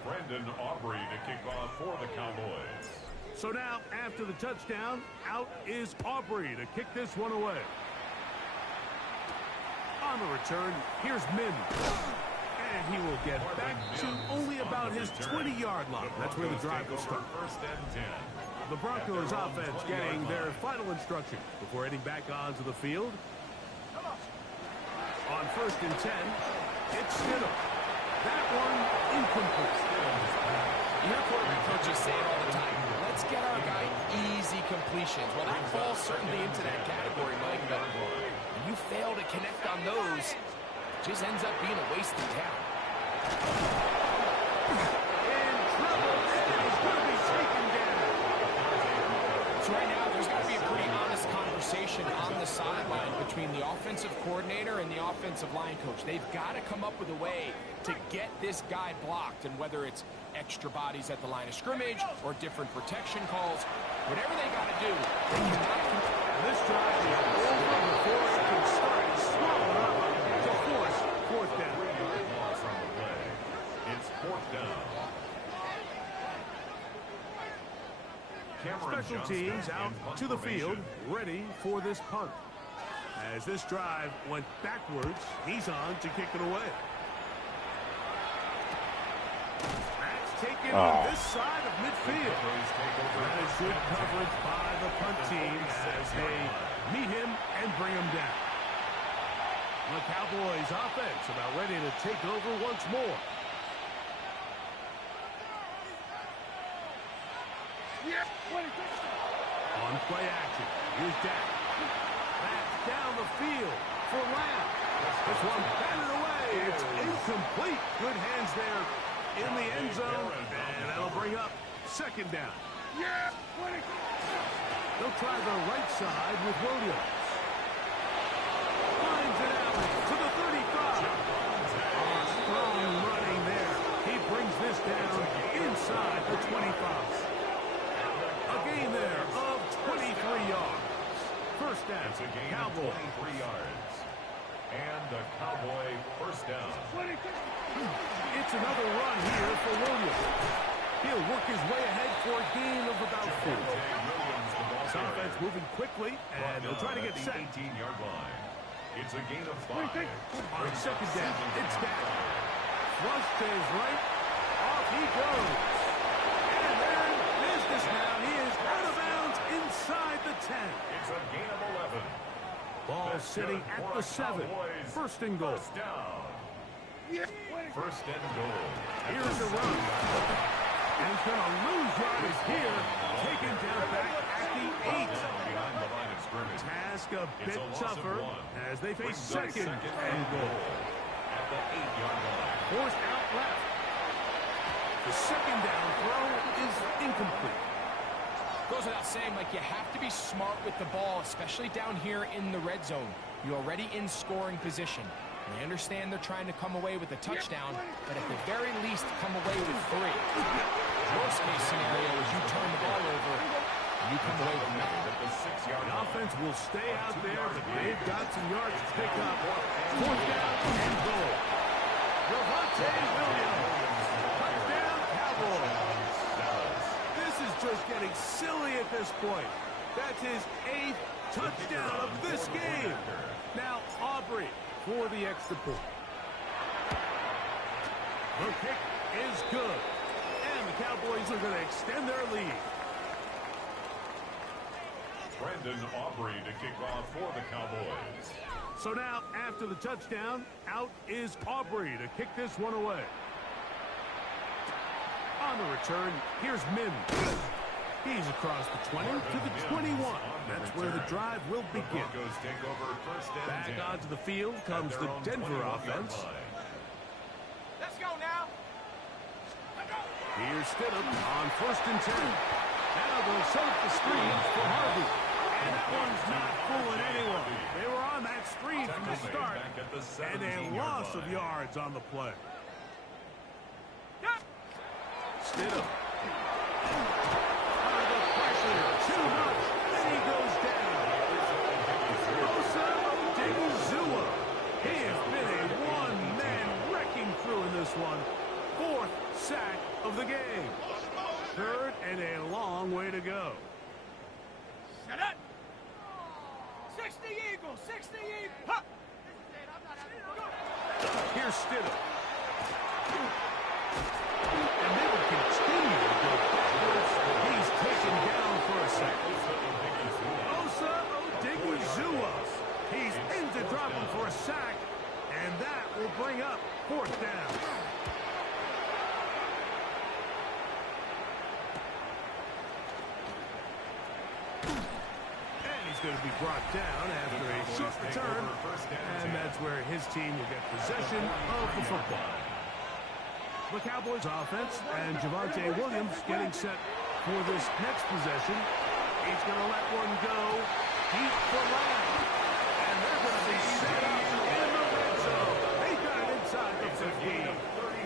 Brandon Aubrey to kick off for the Cowboys. So now, after the touchdown, out is Aubrey to kick this one away. On the return, here's Mims. And he will get back to only about his 20-yard line. That's where the drive will start. 1st and 10. The Broncos offense getting their final instruction before heading back onto the field. On 1st and 10, it's Stidham. That one incomplete. You hear quarterback coaches say it all the time. Let's get our guy easy completions. Well, that falls certainly into that category, Mike, but when you fail to connect on those, it just ends up being a waste of talent. In trouble, and he's going to be taken down. So right now, there's got to be a pretty honest conversation on the sideline between the offensive coordinator and the offensive line coach. They've got to come up with a way to get this guy blocked, and whether it's extra bodies at the line of scrimmage or different protection calls, whatever they got to do, they cannot. This drive is over before it can start swallowed up to force 4th down. 3-yard loss on the play. It's 4th down. Cameron Special Johnston teams in out punt to the field, formation. ready for this punt. As this drive went backwards, he's on to kick it away. That's taken on this side of midfield. That is good coverage by the punt team as they meet him and bring him down. The Cowboys offense about ready to take over once more. On play action, here's Dak. That's down the field for Lamb. This one batted away. It's incomplete. Good hands there in the end zone, and that'll bring up 2nd down. They'll try the right side with Williams. Finds it out to the 35. Strong running there. He brings this down inside the 25. A gain there of 23 yards. 1st down, It's a gain of Cowboys. 23 yards. And a Cowboy 1st down. It's another run here for Williams. He'll work his way ahead for a gain of about 4. This offense moving quickly, and they'll try to get set. 18-yard line. It's a gain of 5. On second down, it's down. Flush to his right. Off he goes. And they're in business now. He is out of bounds inside the 10. It's a gain of 11. Ball That's sitting good at for the a 7. Cowboys. First and goal. First down. First and goal. Here's the run. And he's going to lose yardage here. Taken down back at the 8. Behind the line of scrimmage. Task a It's bit a loss of tougher 1. as they face Brings up second and goal. At the 8-yard line. Forced out left. The second down throw is incomplete. Goes without saying, like, you have to be smart with the ball, especially down here in the red zone. You're already in scoring position. And I understand they're trying to come away with a touchdown, but at the very least, come away with 3. Worst case scenario is you turn the ball over, and you come away with nothing. At the 6-yard The line. offense will stay out there, but they've got some yards to pick up. Fourth down and goal. Javonte Williams. Touchdown, Cowboys. This is just getting silly at this point. That's his 8th touchdown of this game. Now Aubrey for the extra point. The kick is good. And the Cowboys are going to extend their lead. Brandon Aubrey to kick off for the Cowboys. So now, after the touchdown, out is Aubrey to kick this one away. On the return, here's Mims. He's across the 20 to the 21. That's where the drive will begin. Broncos take over first and Back 10. onto the field comes the Denver offense. Let's go now. Here's Stidham on first and 10. Now they'll set up the screen for Harvey. And that one's not fooling anyone. They were on that screen from the start. And a loss of yards on the play. Stidham. Under the pressure. Too much. And he goes down. Rosa Odigizua. He has been a one-man wrecking crew in this one. 4th sack of the game. 3rd and a long way to go. Shut up. 60 Eagles. 60 Eagles. Huh. Here's Stidham. And they will continue to go backwards. He's taken down for a second. Osa Odigizua. He's in to drop him for a sack. And that will bring up 4th down. And he's going to be brought down after a short return. And that's where his team will get possession of the football. The Cowboys offense and Javonte Williams getting set for this next possession. He's going to let one go deep for Lamb. And they're going to be set up in the red zone. They got it inside the 15.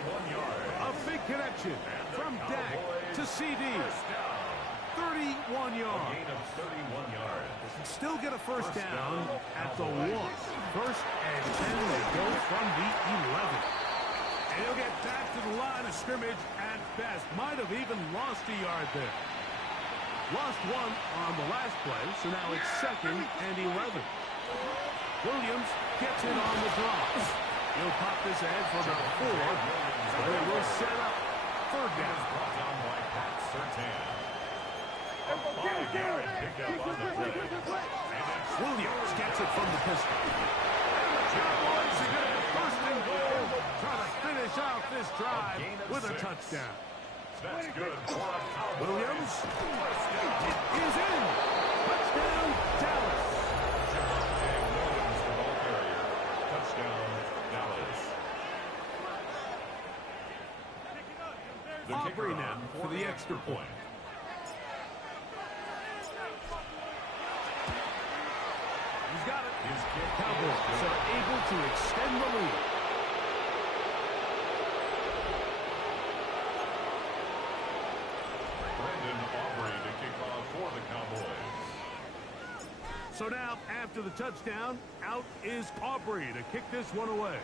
31 yards. A big connection from Dak to CD. 31 yards. Gain of 31 yards. Still get a first down at the 1. First and 10, they go from the 11. And he'll get back to the line of scrimmage at best. Might have even lost a yard there. Lost 1 on the last play, so now it's 2nd and 11. Williams gets it on the draw. He'll pop this ahead for about 4, but it will set up 3rd down. Brought down by Pat Surtain. A 5-yard pickup on the play. Williams gets it from the pistol. And the Cowboys are going to have first and goal. Trying to finish out this drive with a touchdown. That's good for a Cowboys. Williams. It is in. Touchdown, Dallas. Javonte Williams, the ball carrier. Touchdown, Dallas. The Aubrey kicker now on for the extra point. He's got it. His kick Cowboys are able to extend the lead. Brandon Aubrey to kick off for the Cowboys. So now, after the touchdown, out is Aubrey to kick this one away.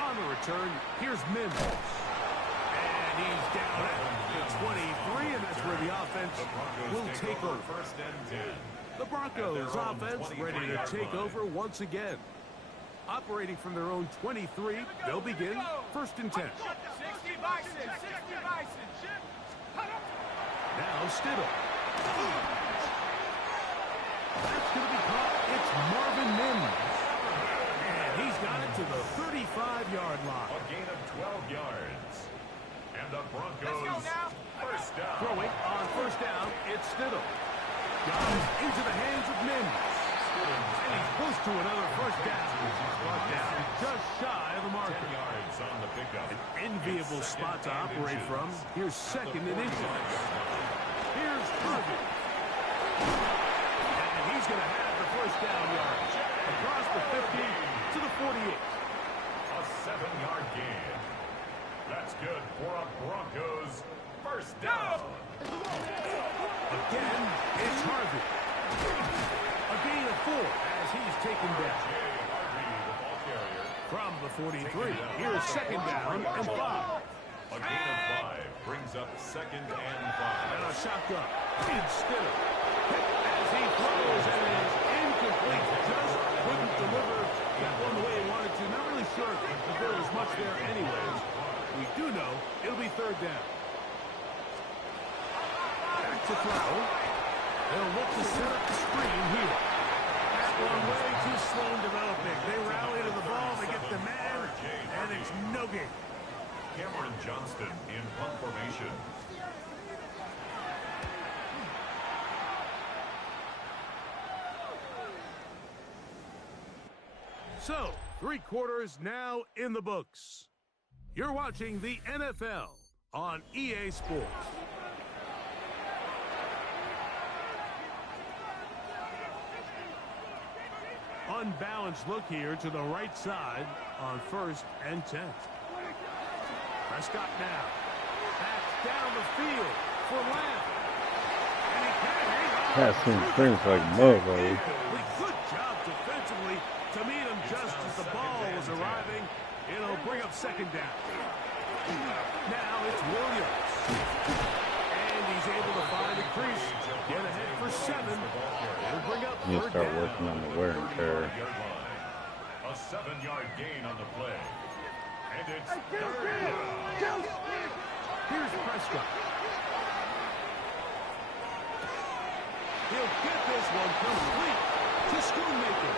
On the return, here's Mims. And he's down at the 23, and that's where the offense will take over. First and 10. The Broncos offense ready to take over once again. Operating from their own 23, they'll begin first and 10. 60 Bison, 60 Bison. Now Stidham. That's going to be caught. It's Marvin Mims. And he's got it to the 35-yard line. A gain of 12 yards. And the Broncos first down. Throwing on first down, it's Stidham. Got it into the hands of Mims. And he's close to another first down. Brought down just shy of the marker. 10 yards on the pickup. An enviable spot to operate from. Here's second and inches. Here's Harvey. And he's going to have the first down yards. Across the 50 to the 48. A 7-yard gain. That's good for a Broncos first down. Again, it's Harvey. A gain of 4 as he's taken down. G.R.R. the ball carrier. From the 43, here's second down and 5. A gain of 5 brings up second and 5. And a shotgun. It's Stidham. As he throws, and it is incomplete. Just couldn't deliver that one the way he wanted to. Not really sure if there was much there anyways. We do know it'll be third down. Back to throw. They'll look to set up the screen here. That one way too slow in developing. They rally to the ball, they get the man, and it's no gain. Cameron Johnston in punt formation. So, 3 quarters now in the books. You're watching the NFL on EA Sports. Unbalanced look here to the right side on first and 10. Prescott now. Back down the field for Lamb. And he can't. Passing things like motherfuckers. Good job defensively to meet him just as the ball was arriving. It'll bring up second down. Now it's Williams. And he's able to find the crease. Get ahead for 7. It'll bring up You third start down. working on the wear and tear. A 7-yard gain on the play. And it's third down. Here's Prescott. He'll get this one complete to Schoonmaker.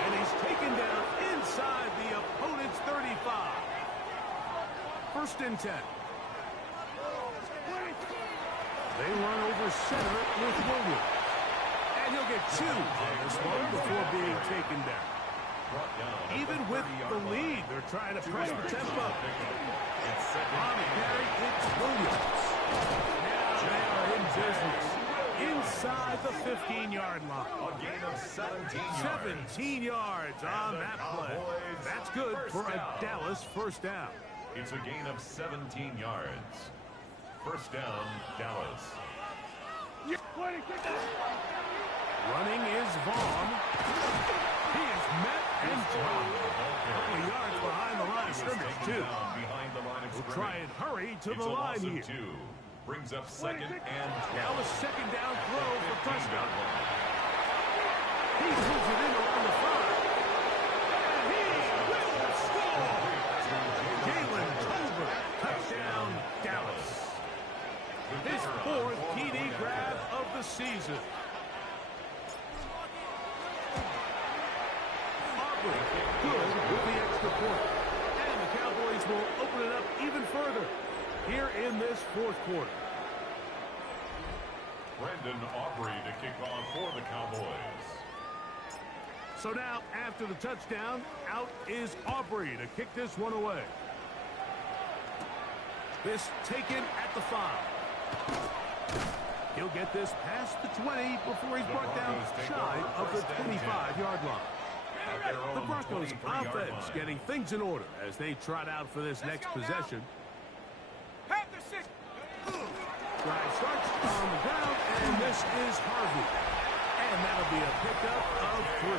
And he's taken down inside the opponent's 35. First and 10. They run over center with Williams. And he'll get 2 on this one before being taken down. Even with the lead, they're trying to press the tempo. On the carry, it's Williams. Now they are in business. Inside the 15-yard line. A gain of 17 yards. 17 yards on that play. That's good for a Dallas first down. It's a gain of 17 yards. First down, Dallas. Running is Vaughn. He is met and dropped. A couple of yards behind the line of scrimmage, too. Behind the line of We'll scrimmage. try and hurry to It's the a line loss of here. 2. Brings up second and 12. Now a second down throw for 15-yard Prescott. line. He pulls it in around the 5. And he will score. Jalen Tolbert, touchdown, Dallas. His 4th TD grab of the season. Aubrey, good with the extra point. And the Cowboys will open it up even further here in this 4th quarter. Brendan Aubrey to kick off for the Cowboys. So now, after the touchdown, out is Aubrey to kick this one away. This taken at the 5. He'll get this past the 20 before he's brought down shy of the 25-yard line. The Broncos offense getting things in order as they trot out for this next possession. Drive starts on the ground, and this is Harvey. And that'll be a pickup of 3.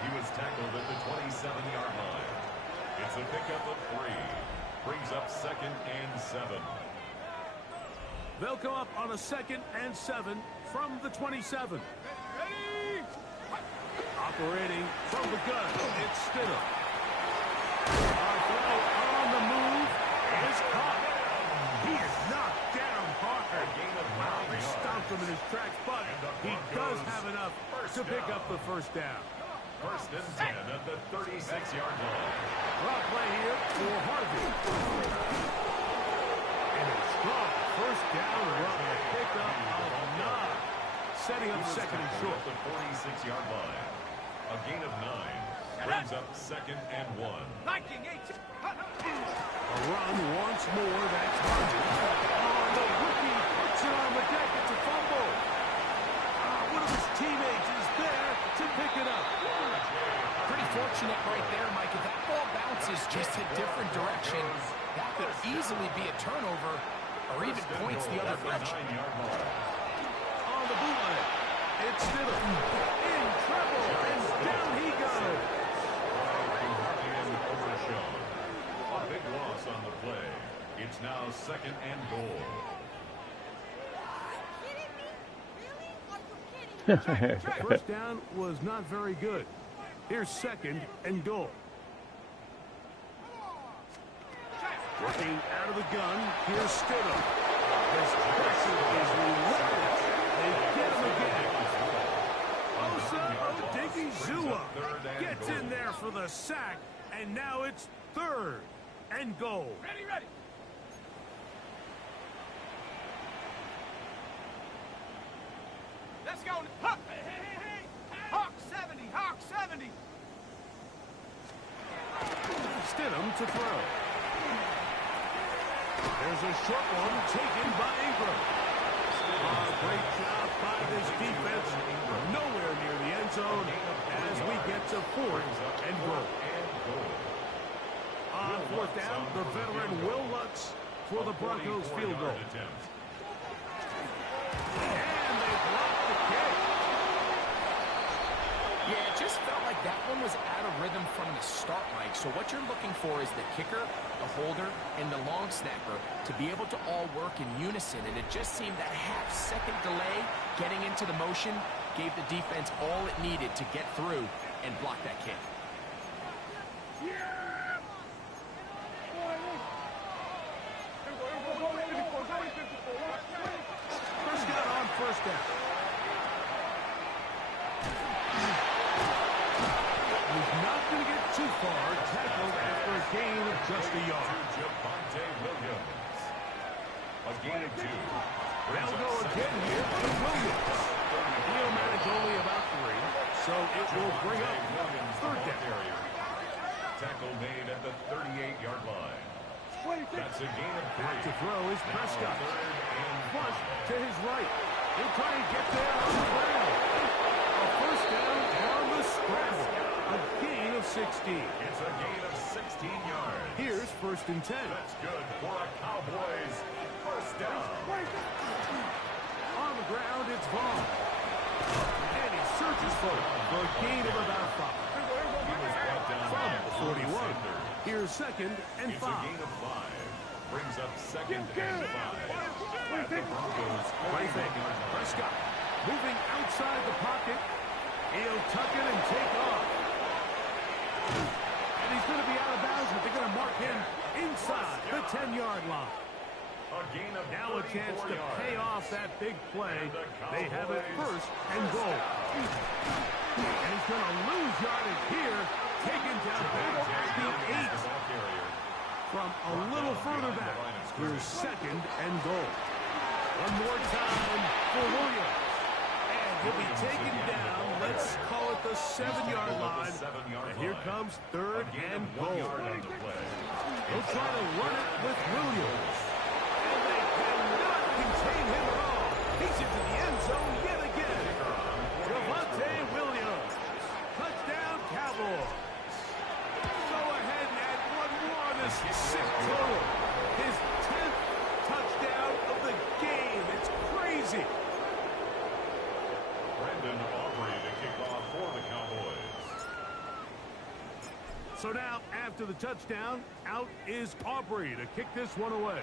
He was tackled at the 27-yard line. It's a pickup of 3. Brings up 2nd and 7. They'll come up on a 2nd and 7 from the 27. Ready? Operating from the gun, it's Stidham. Throw on the move is caught. He is knocked down hard. Wow, they stomped him in his tracks, but he does have enough to pick up the first down. 1st and 10 at the 36-yard line. Well, play here for Harvey. And a strong first down run, a pickup of 9. Setting up 2nd and short. At the 46-yard line. A gain of 9. Brings up 2nd and 1. A run once more, that's Harvey. Oh, the rookie puts it on the deck. It's a fumble. One of his teammates is there to pick it up. Pretty fortunate right there, Mike. If that ball bounces just a different direction, that could easily be a turnover or even points the other direction. On the bootleg, it's Stidham in trouble, and down he goes. A big loss on the play. It's now 2nd and goal. First down was not very good. Here's 2nd and goal. Working out of the gun, here's Stidham. His pressure is relentless. They get him again. Osa Odigizua gets in there for the sack, and now it's 3rd and goal. Ready. Let's go. Hey. Hawk 70. Hawk 70. Stidham to throw. There's a short one taken by Ingram. Great job by this defense. Nowhere near the end zone as we get to 4th and goal. On 4th down, the veteran Will Lutz for the Broncos field goal. And they block the kick. Yeah, it just felt like that one was out of rhythm from the start, Mike. So what you're looking for is the kicker, the holder, and the long snapper to be able to all work in unison. And it just seemed that half-second delay getting into the motion gave the defense all it needed to get through and block that kick. Prescott on first down. He's not going to get too far. Tackled after a gain of just a yard. Javonte Williams. A gain of 2. They'll go again here to Williams. He'll manage only about 3, so it will bring up 3rd down. Tackle made at the 38-yard line. That's a gain of 3. Back to throw is Prescott. Flush to his right. He'll try and get there on the ground. A first down on the scramble. A gain of 16. It's a gain of 16 yards. Here's 1st and 10. That's good for a Cowboys first down. On the ground, it's Vaughn. And he searches for a gain of about 5. From the 41. Here's 2nd and 5. It's a gain of 5. Brings up 2nd and 5. At the Broncos. Prescott moving outside the pocket. He'll tuck it and take off. And he's going to be out of bounds, but they're going to mark him inside the 10-yard line. Now a chance to pay off that big play. They have it 1st and goal. And he's going to lose yardage here. Taken down back the 8. From a little further back. Here's 2nd and goal. One more time for Williams. And he'll be taken down. Let's call it the 7-yard line. And here comes 3rd and goal. They'll try to run it with Williams. And they cannot contain him at all. He's into the end zone yet again. Javonte Williams. Touchdown, Cowboys. Go ahead and add one more on this 6th total. His 10th touchdown of the game. It's crazy. Brandon Aubrey to kick off for the Cowboys. So now after the touchdown, out is Aubrey to kick this one away.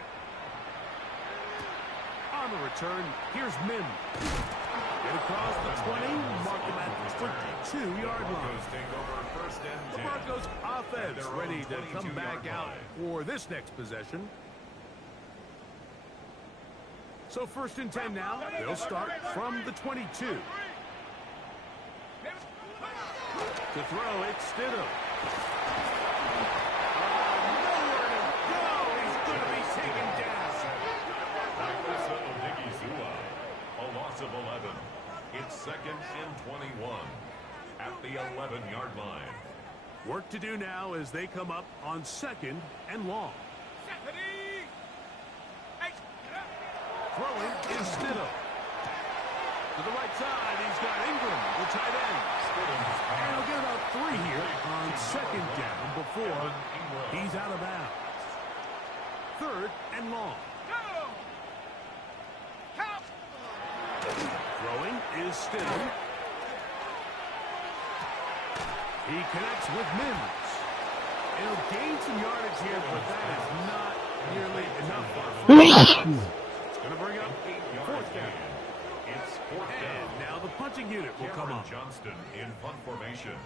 On the return, here's Mims. Get across the 20, mark him at the 22-yard line. The Broncos offense ready to come back out for this next possession. So 1st and 10 now. They'll start from the 22. To throw, it's Stidham. Nowhere to go. He's going to be taken down. A loss of 11. It's 2nd and 21 at the 11-yard line. Work to do now as they come up on 2nd and long. Throwing is Stidham. To the right side, he's got Ingram, the tight end. And he'll get about 3 here on 2nd down before he's out of bounds. 3rd and long. Throwing is Stidham. He connects with Mims. He'll gain some yardage here, but that is not nearly enough for a It's going to bring up 4th down. It's 4th down. And now the punching unit will come up. Johnston in punt formation.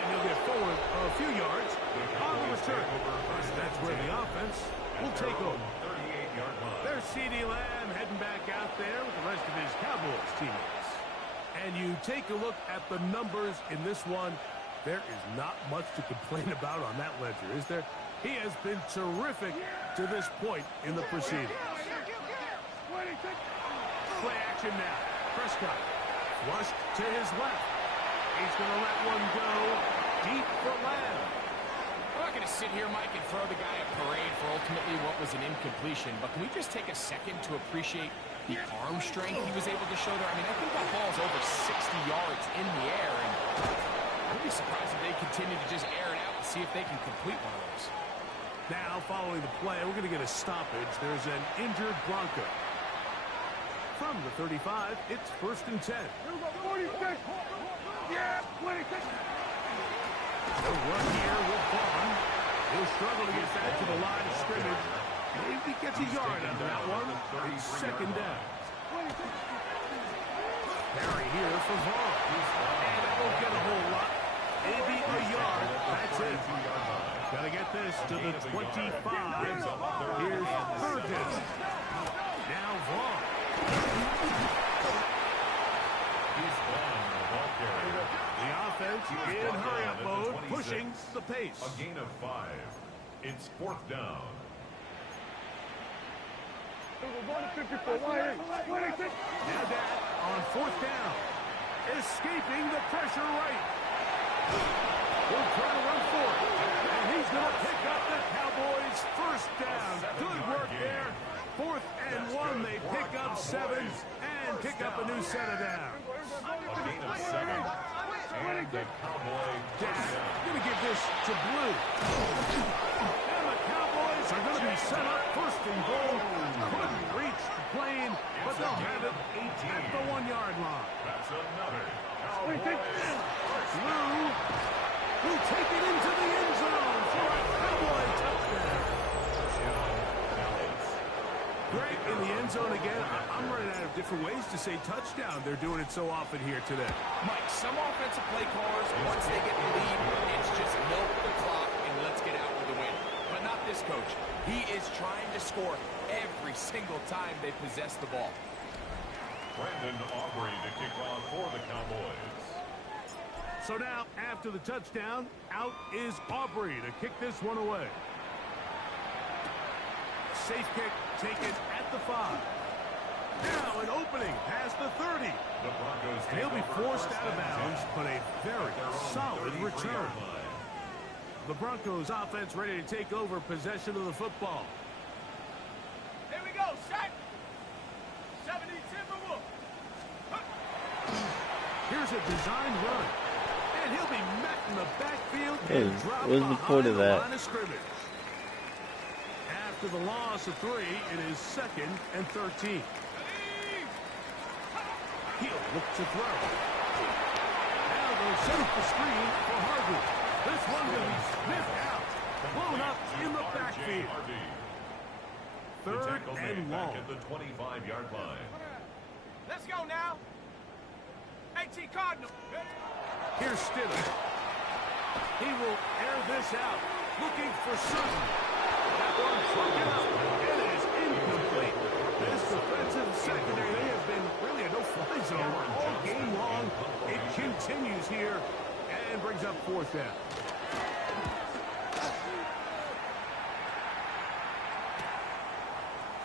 And he'll get forward a few yards on the return. That's where the offense will take over. 38-yard line. There's C.D. Lamb heading back out there with the rest of his Cowboys teammates. And you take a look at the numbers in this one, there is not much to complain about on that ledger, is there? He has been terrific to this point in the proceedings. Play action now. Prescott flushed to his left. He's going to let one go deep for Lamb. I'm not going to sit here, Mike, and throw the guy a parade for ultimately what was an incompletion, but can we just take a second to appreciate the arm strength he was able to show there? I mean, I think that ball's over 60 yards in the air, and I'd be surprised if they continue to just air it out and see if they can complete one of those. Now, following the play, we're going to get a stoppage. There's an injured Bronco. From the 35, it's 1st and 10. Yeah, 26. The run here with Vaughn. He'll struggle to get back to the line of scrimmage. Maybe gets a yard out of that one. It's 2nd down. Carry here for Vaughn. And that won't get a whole lot. Maybe a yard. That's it. Got to get this to the 25. Here's 3rd down. Now Vaughn. He's Vaughn, the ball carrier. The offense in hurry-up mode, pushing the pace. A gain of 5. It's 4th down. Now that on 4th down. Escaping the pressure right. We'll try to run for it. And he's going to pick up the Cowboys' 1st down. Good work there. 4th and 1. They pick up 7 and pick up a new set of downs. A gain of 7. And the Cowboy Going to give this to Blue. And the Cowboys are going to be set up 1st and goal. Couldn't reach the plane, but they'll have it at the 1-yard line. That's another Cowboy. Blue will take it into the end zone for a Cowboy touchdown. Greg in the end zone again. I'm running out of different ways to say touchdown. They're doing it so often here today. Mike, some offensive play callers, once they get the lead, it's just milk the clock and let's get out with the win. But not this coach. He is trying to score every single time they possess the ball. Brandon Aubrey to kick off for the Cowboys. So now, after the touchdown, out is Aubrey to kick this one away. Safe kick taken at the 5. Now an opening past the 30. The Broncos And he'll be forced out of bounds, but a very solid return. The Broncos offense ready to take over possession of the football. Here we go, set. 70 Timberwolves. Here's a design run. And he'll be met in the backfield and dropped where's the point behind of the that? line of scrimmage. After the loss of 3, it is 2nd and 13. He'll look to throw. Now they'll set up the screen for Harvey. This one will be sniffed out. Blown up in the backfield. Third and long. At the 25-yard line. Let's go now. AT Cardinal. Here's Stidham. He will air this out. Looking for Sutton. That one broken up. It is incomplete. This defensive secondary, they have been really a no-fly zone all game long. It continues here and brings up fourth down.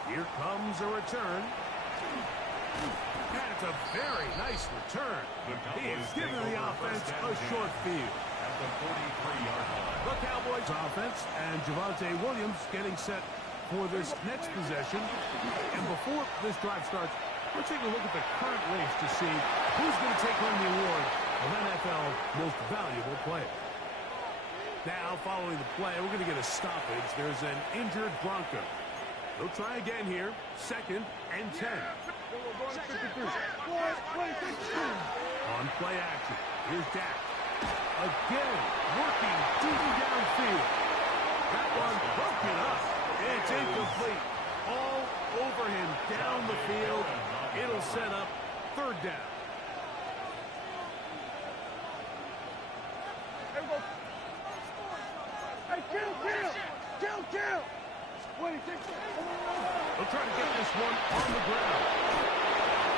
Here comes a return. And it's a very nice return. He is giving the offense a short field. At the 43-yard line. The Cowboys offense and Javonte Williams getting set for this next possession. And before this drive starts, we're taking a look at the current race to see who's going to take home the award of NFL Most Valuable Player. Now, following the play, we're going to get a stoppage. There's an injured Bronco. They'll try again here. 2nd and 10. On play action. Here's Dak. Again, working deep downfield. That one broken up. It's incomplete. All over him down the field. It'll set up third down. Hey, kill! Wait, They'll try to get this one on the ground.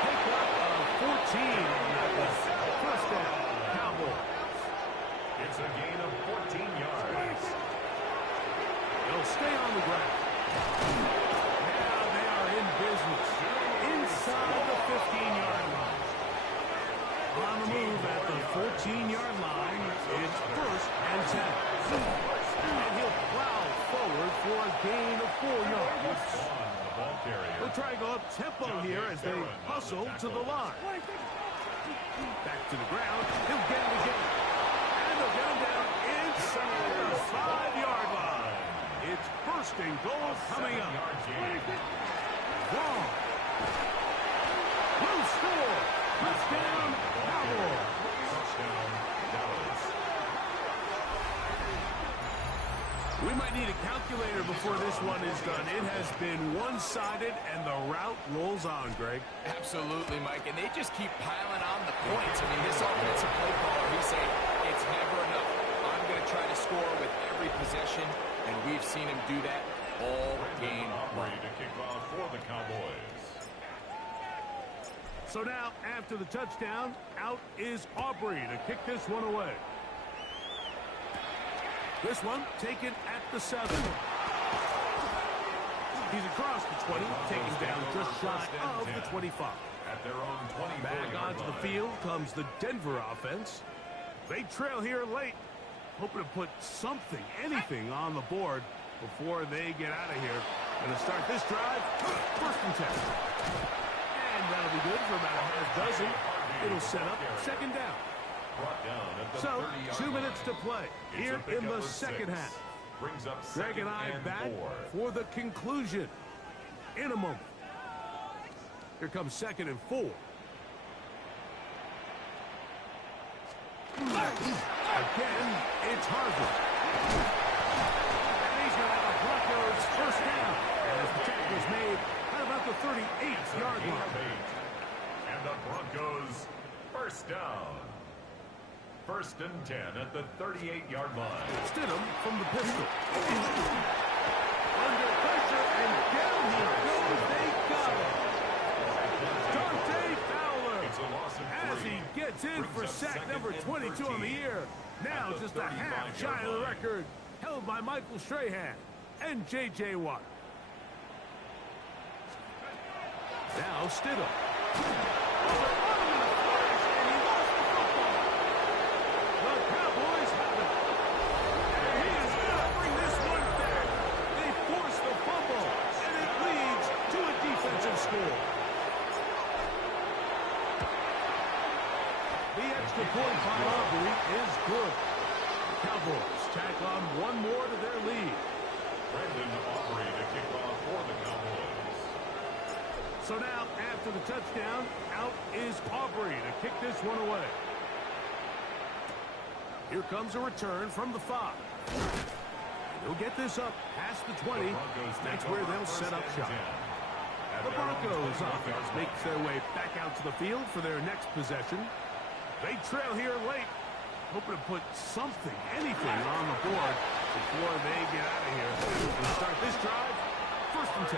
Pick up 14 on that one. First down, Cowboys. It's a gain of 14 yards. They'll stay on the ground. Now they are in business. Inside the 15-yard line. On the move at the 14-yard line, it's 1st and 10. And he'll plow forward for a gain of 4 yards. They'll try to go up tempo here as they hustle to the line. Back to the ground. He'll get it again. And they'll get him down inside the 5-yard line. It's 1st and goal coming up. Wrong. Will score. Touchdown, Cowboys. We might need a calculator before this one is done. It has been one-sided, and the route rolls on, Greg. Absolutely, Mike, and they just keep piling on the points. I mean, this offensive play caller, he's saying, it's never enough. I'm going to try to score with every possession, and we've seen him do that all game long. To kick off for the Cowboys. So now, after the touchdown, out is Aubrey to kick this one away. This one taken at the 7. He's across the 20, taken down just shy of the 25. At their own 20. Back onto the field comes the Denver offense. They trail here late, hoping to put something, anything on the board before they get out of here. Going to start this drive, 1st and 10. And that'll be good for about a half dozen. It'll set up 2nd down. So, 2 minutes to play here in the 2nd half. Greg and I back for the conclusion in a moment. Here comes 2nd and 4. Again, it's Harvey. And he's going to have a Broncos 1st down. As the tackle is made at about the 38-yard line. And the Broncos 1st down. 1st and 10 at the 38-yard line. Stidham from the pistol. Under pressure, and down he goes. They got him. Dante Fowler, It's a loss of 3. as he gets in for sack number 22 on the year. Now just a half shy of the record, held by Michael Strahan and J.J. Watt. Now Stidham. The point by Aubrey is good. Cowboys tack on one more to their lead. Brandon Aubrey to kick off for the Cowboys. So now, after the touchdown, out is Aubrey to kick this one away. Here comes a return from the 5. He'll get this up past the 20. That's where they'll set up shop. The Broncos offense makes their way back out to the field for their next possession. They trail here late, hoping to put something, anything on the board before they get out of here. To start this drive, 1st and 10.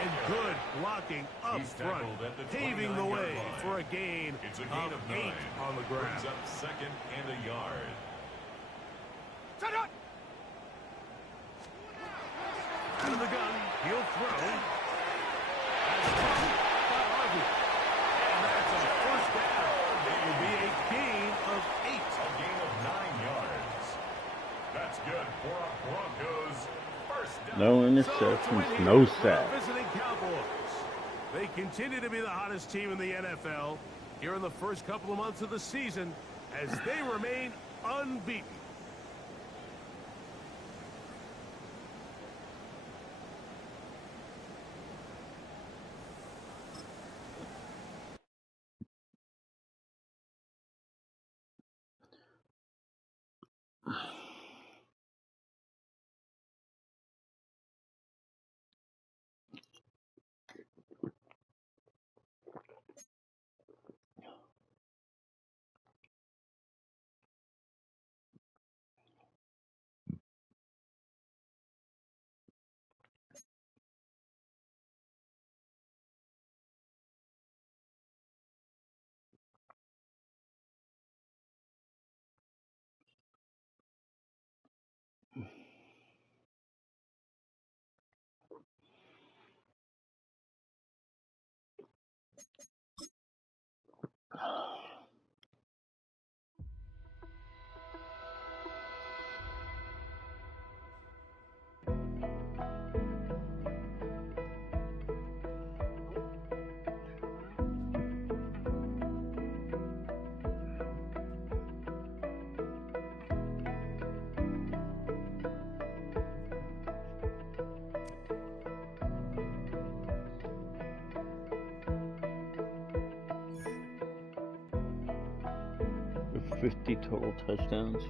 And good blocking up front, paving the way for a gain of 8 on the ground. Brings up 2nd and a yard. Out of the gun, he'll throw. And that's a 1st down. It will be a gain of 8. A gain of 9 yards. That's good for a Broncos 1st down. No interceptions, no sacks. Visiting Cowboys. They continue to be the hottest team in the NFL here in the first couple of months of the season as they remain unbeaten. With 50 total touchdowns.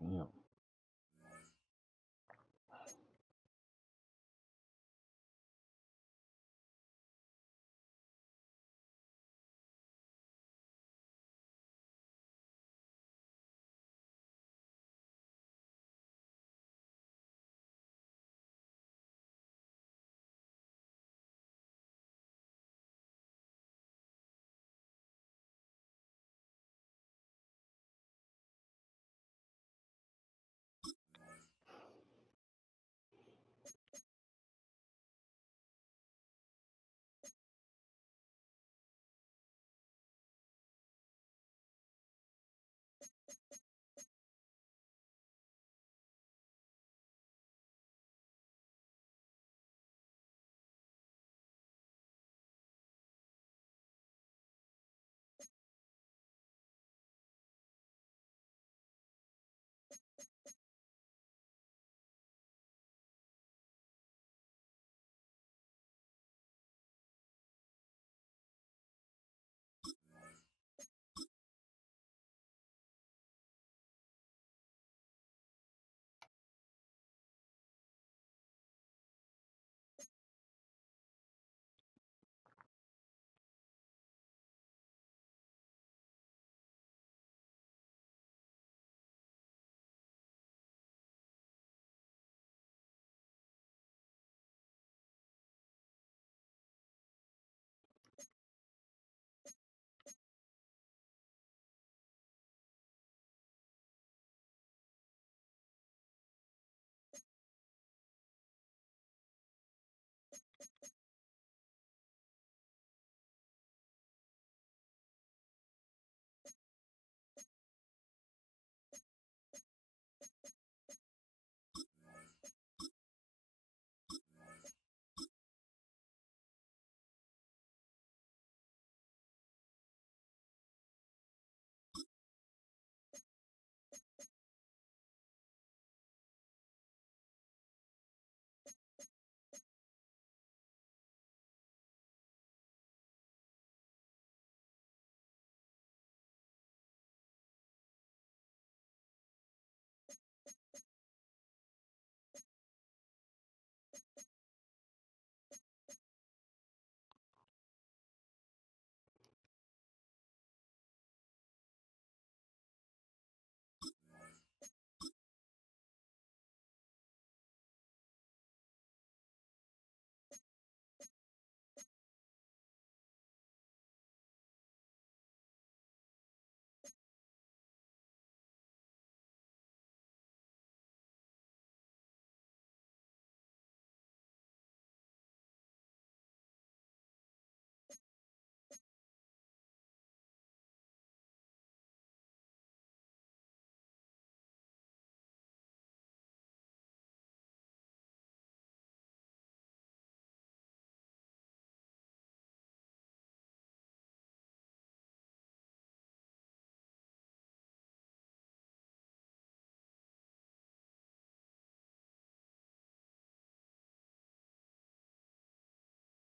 Damn.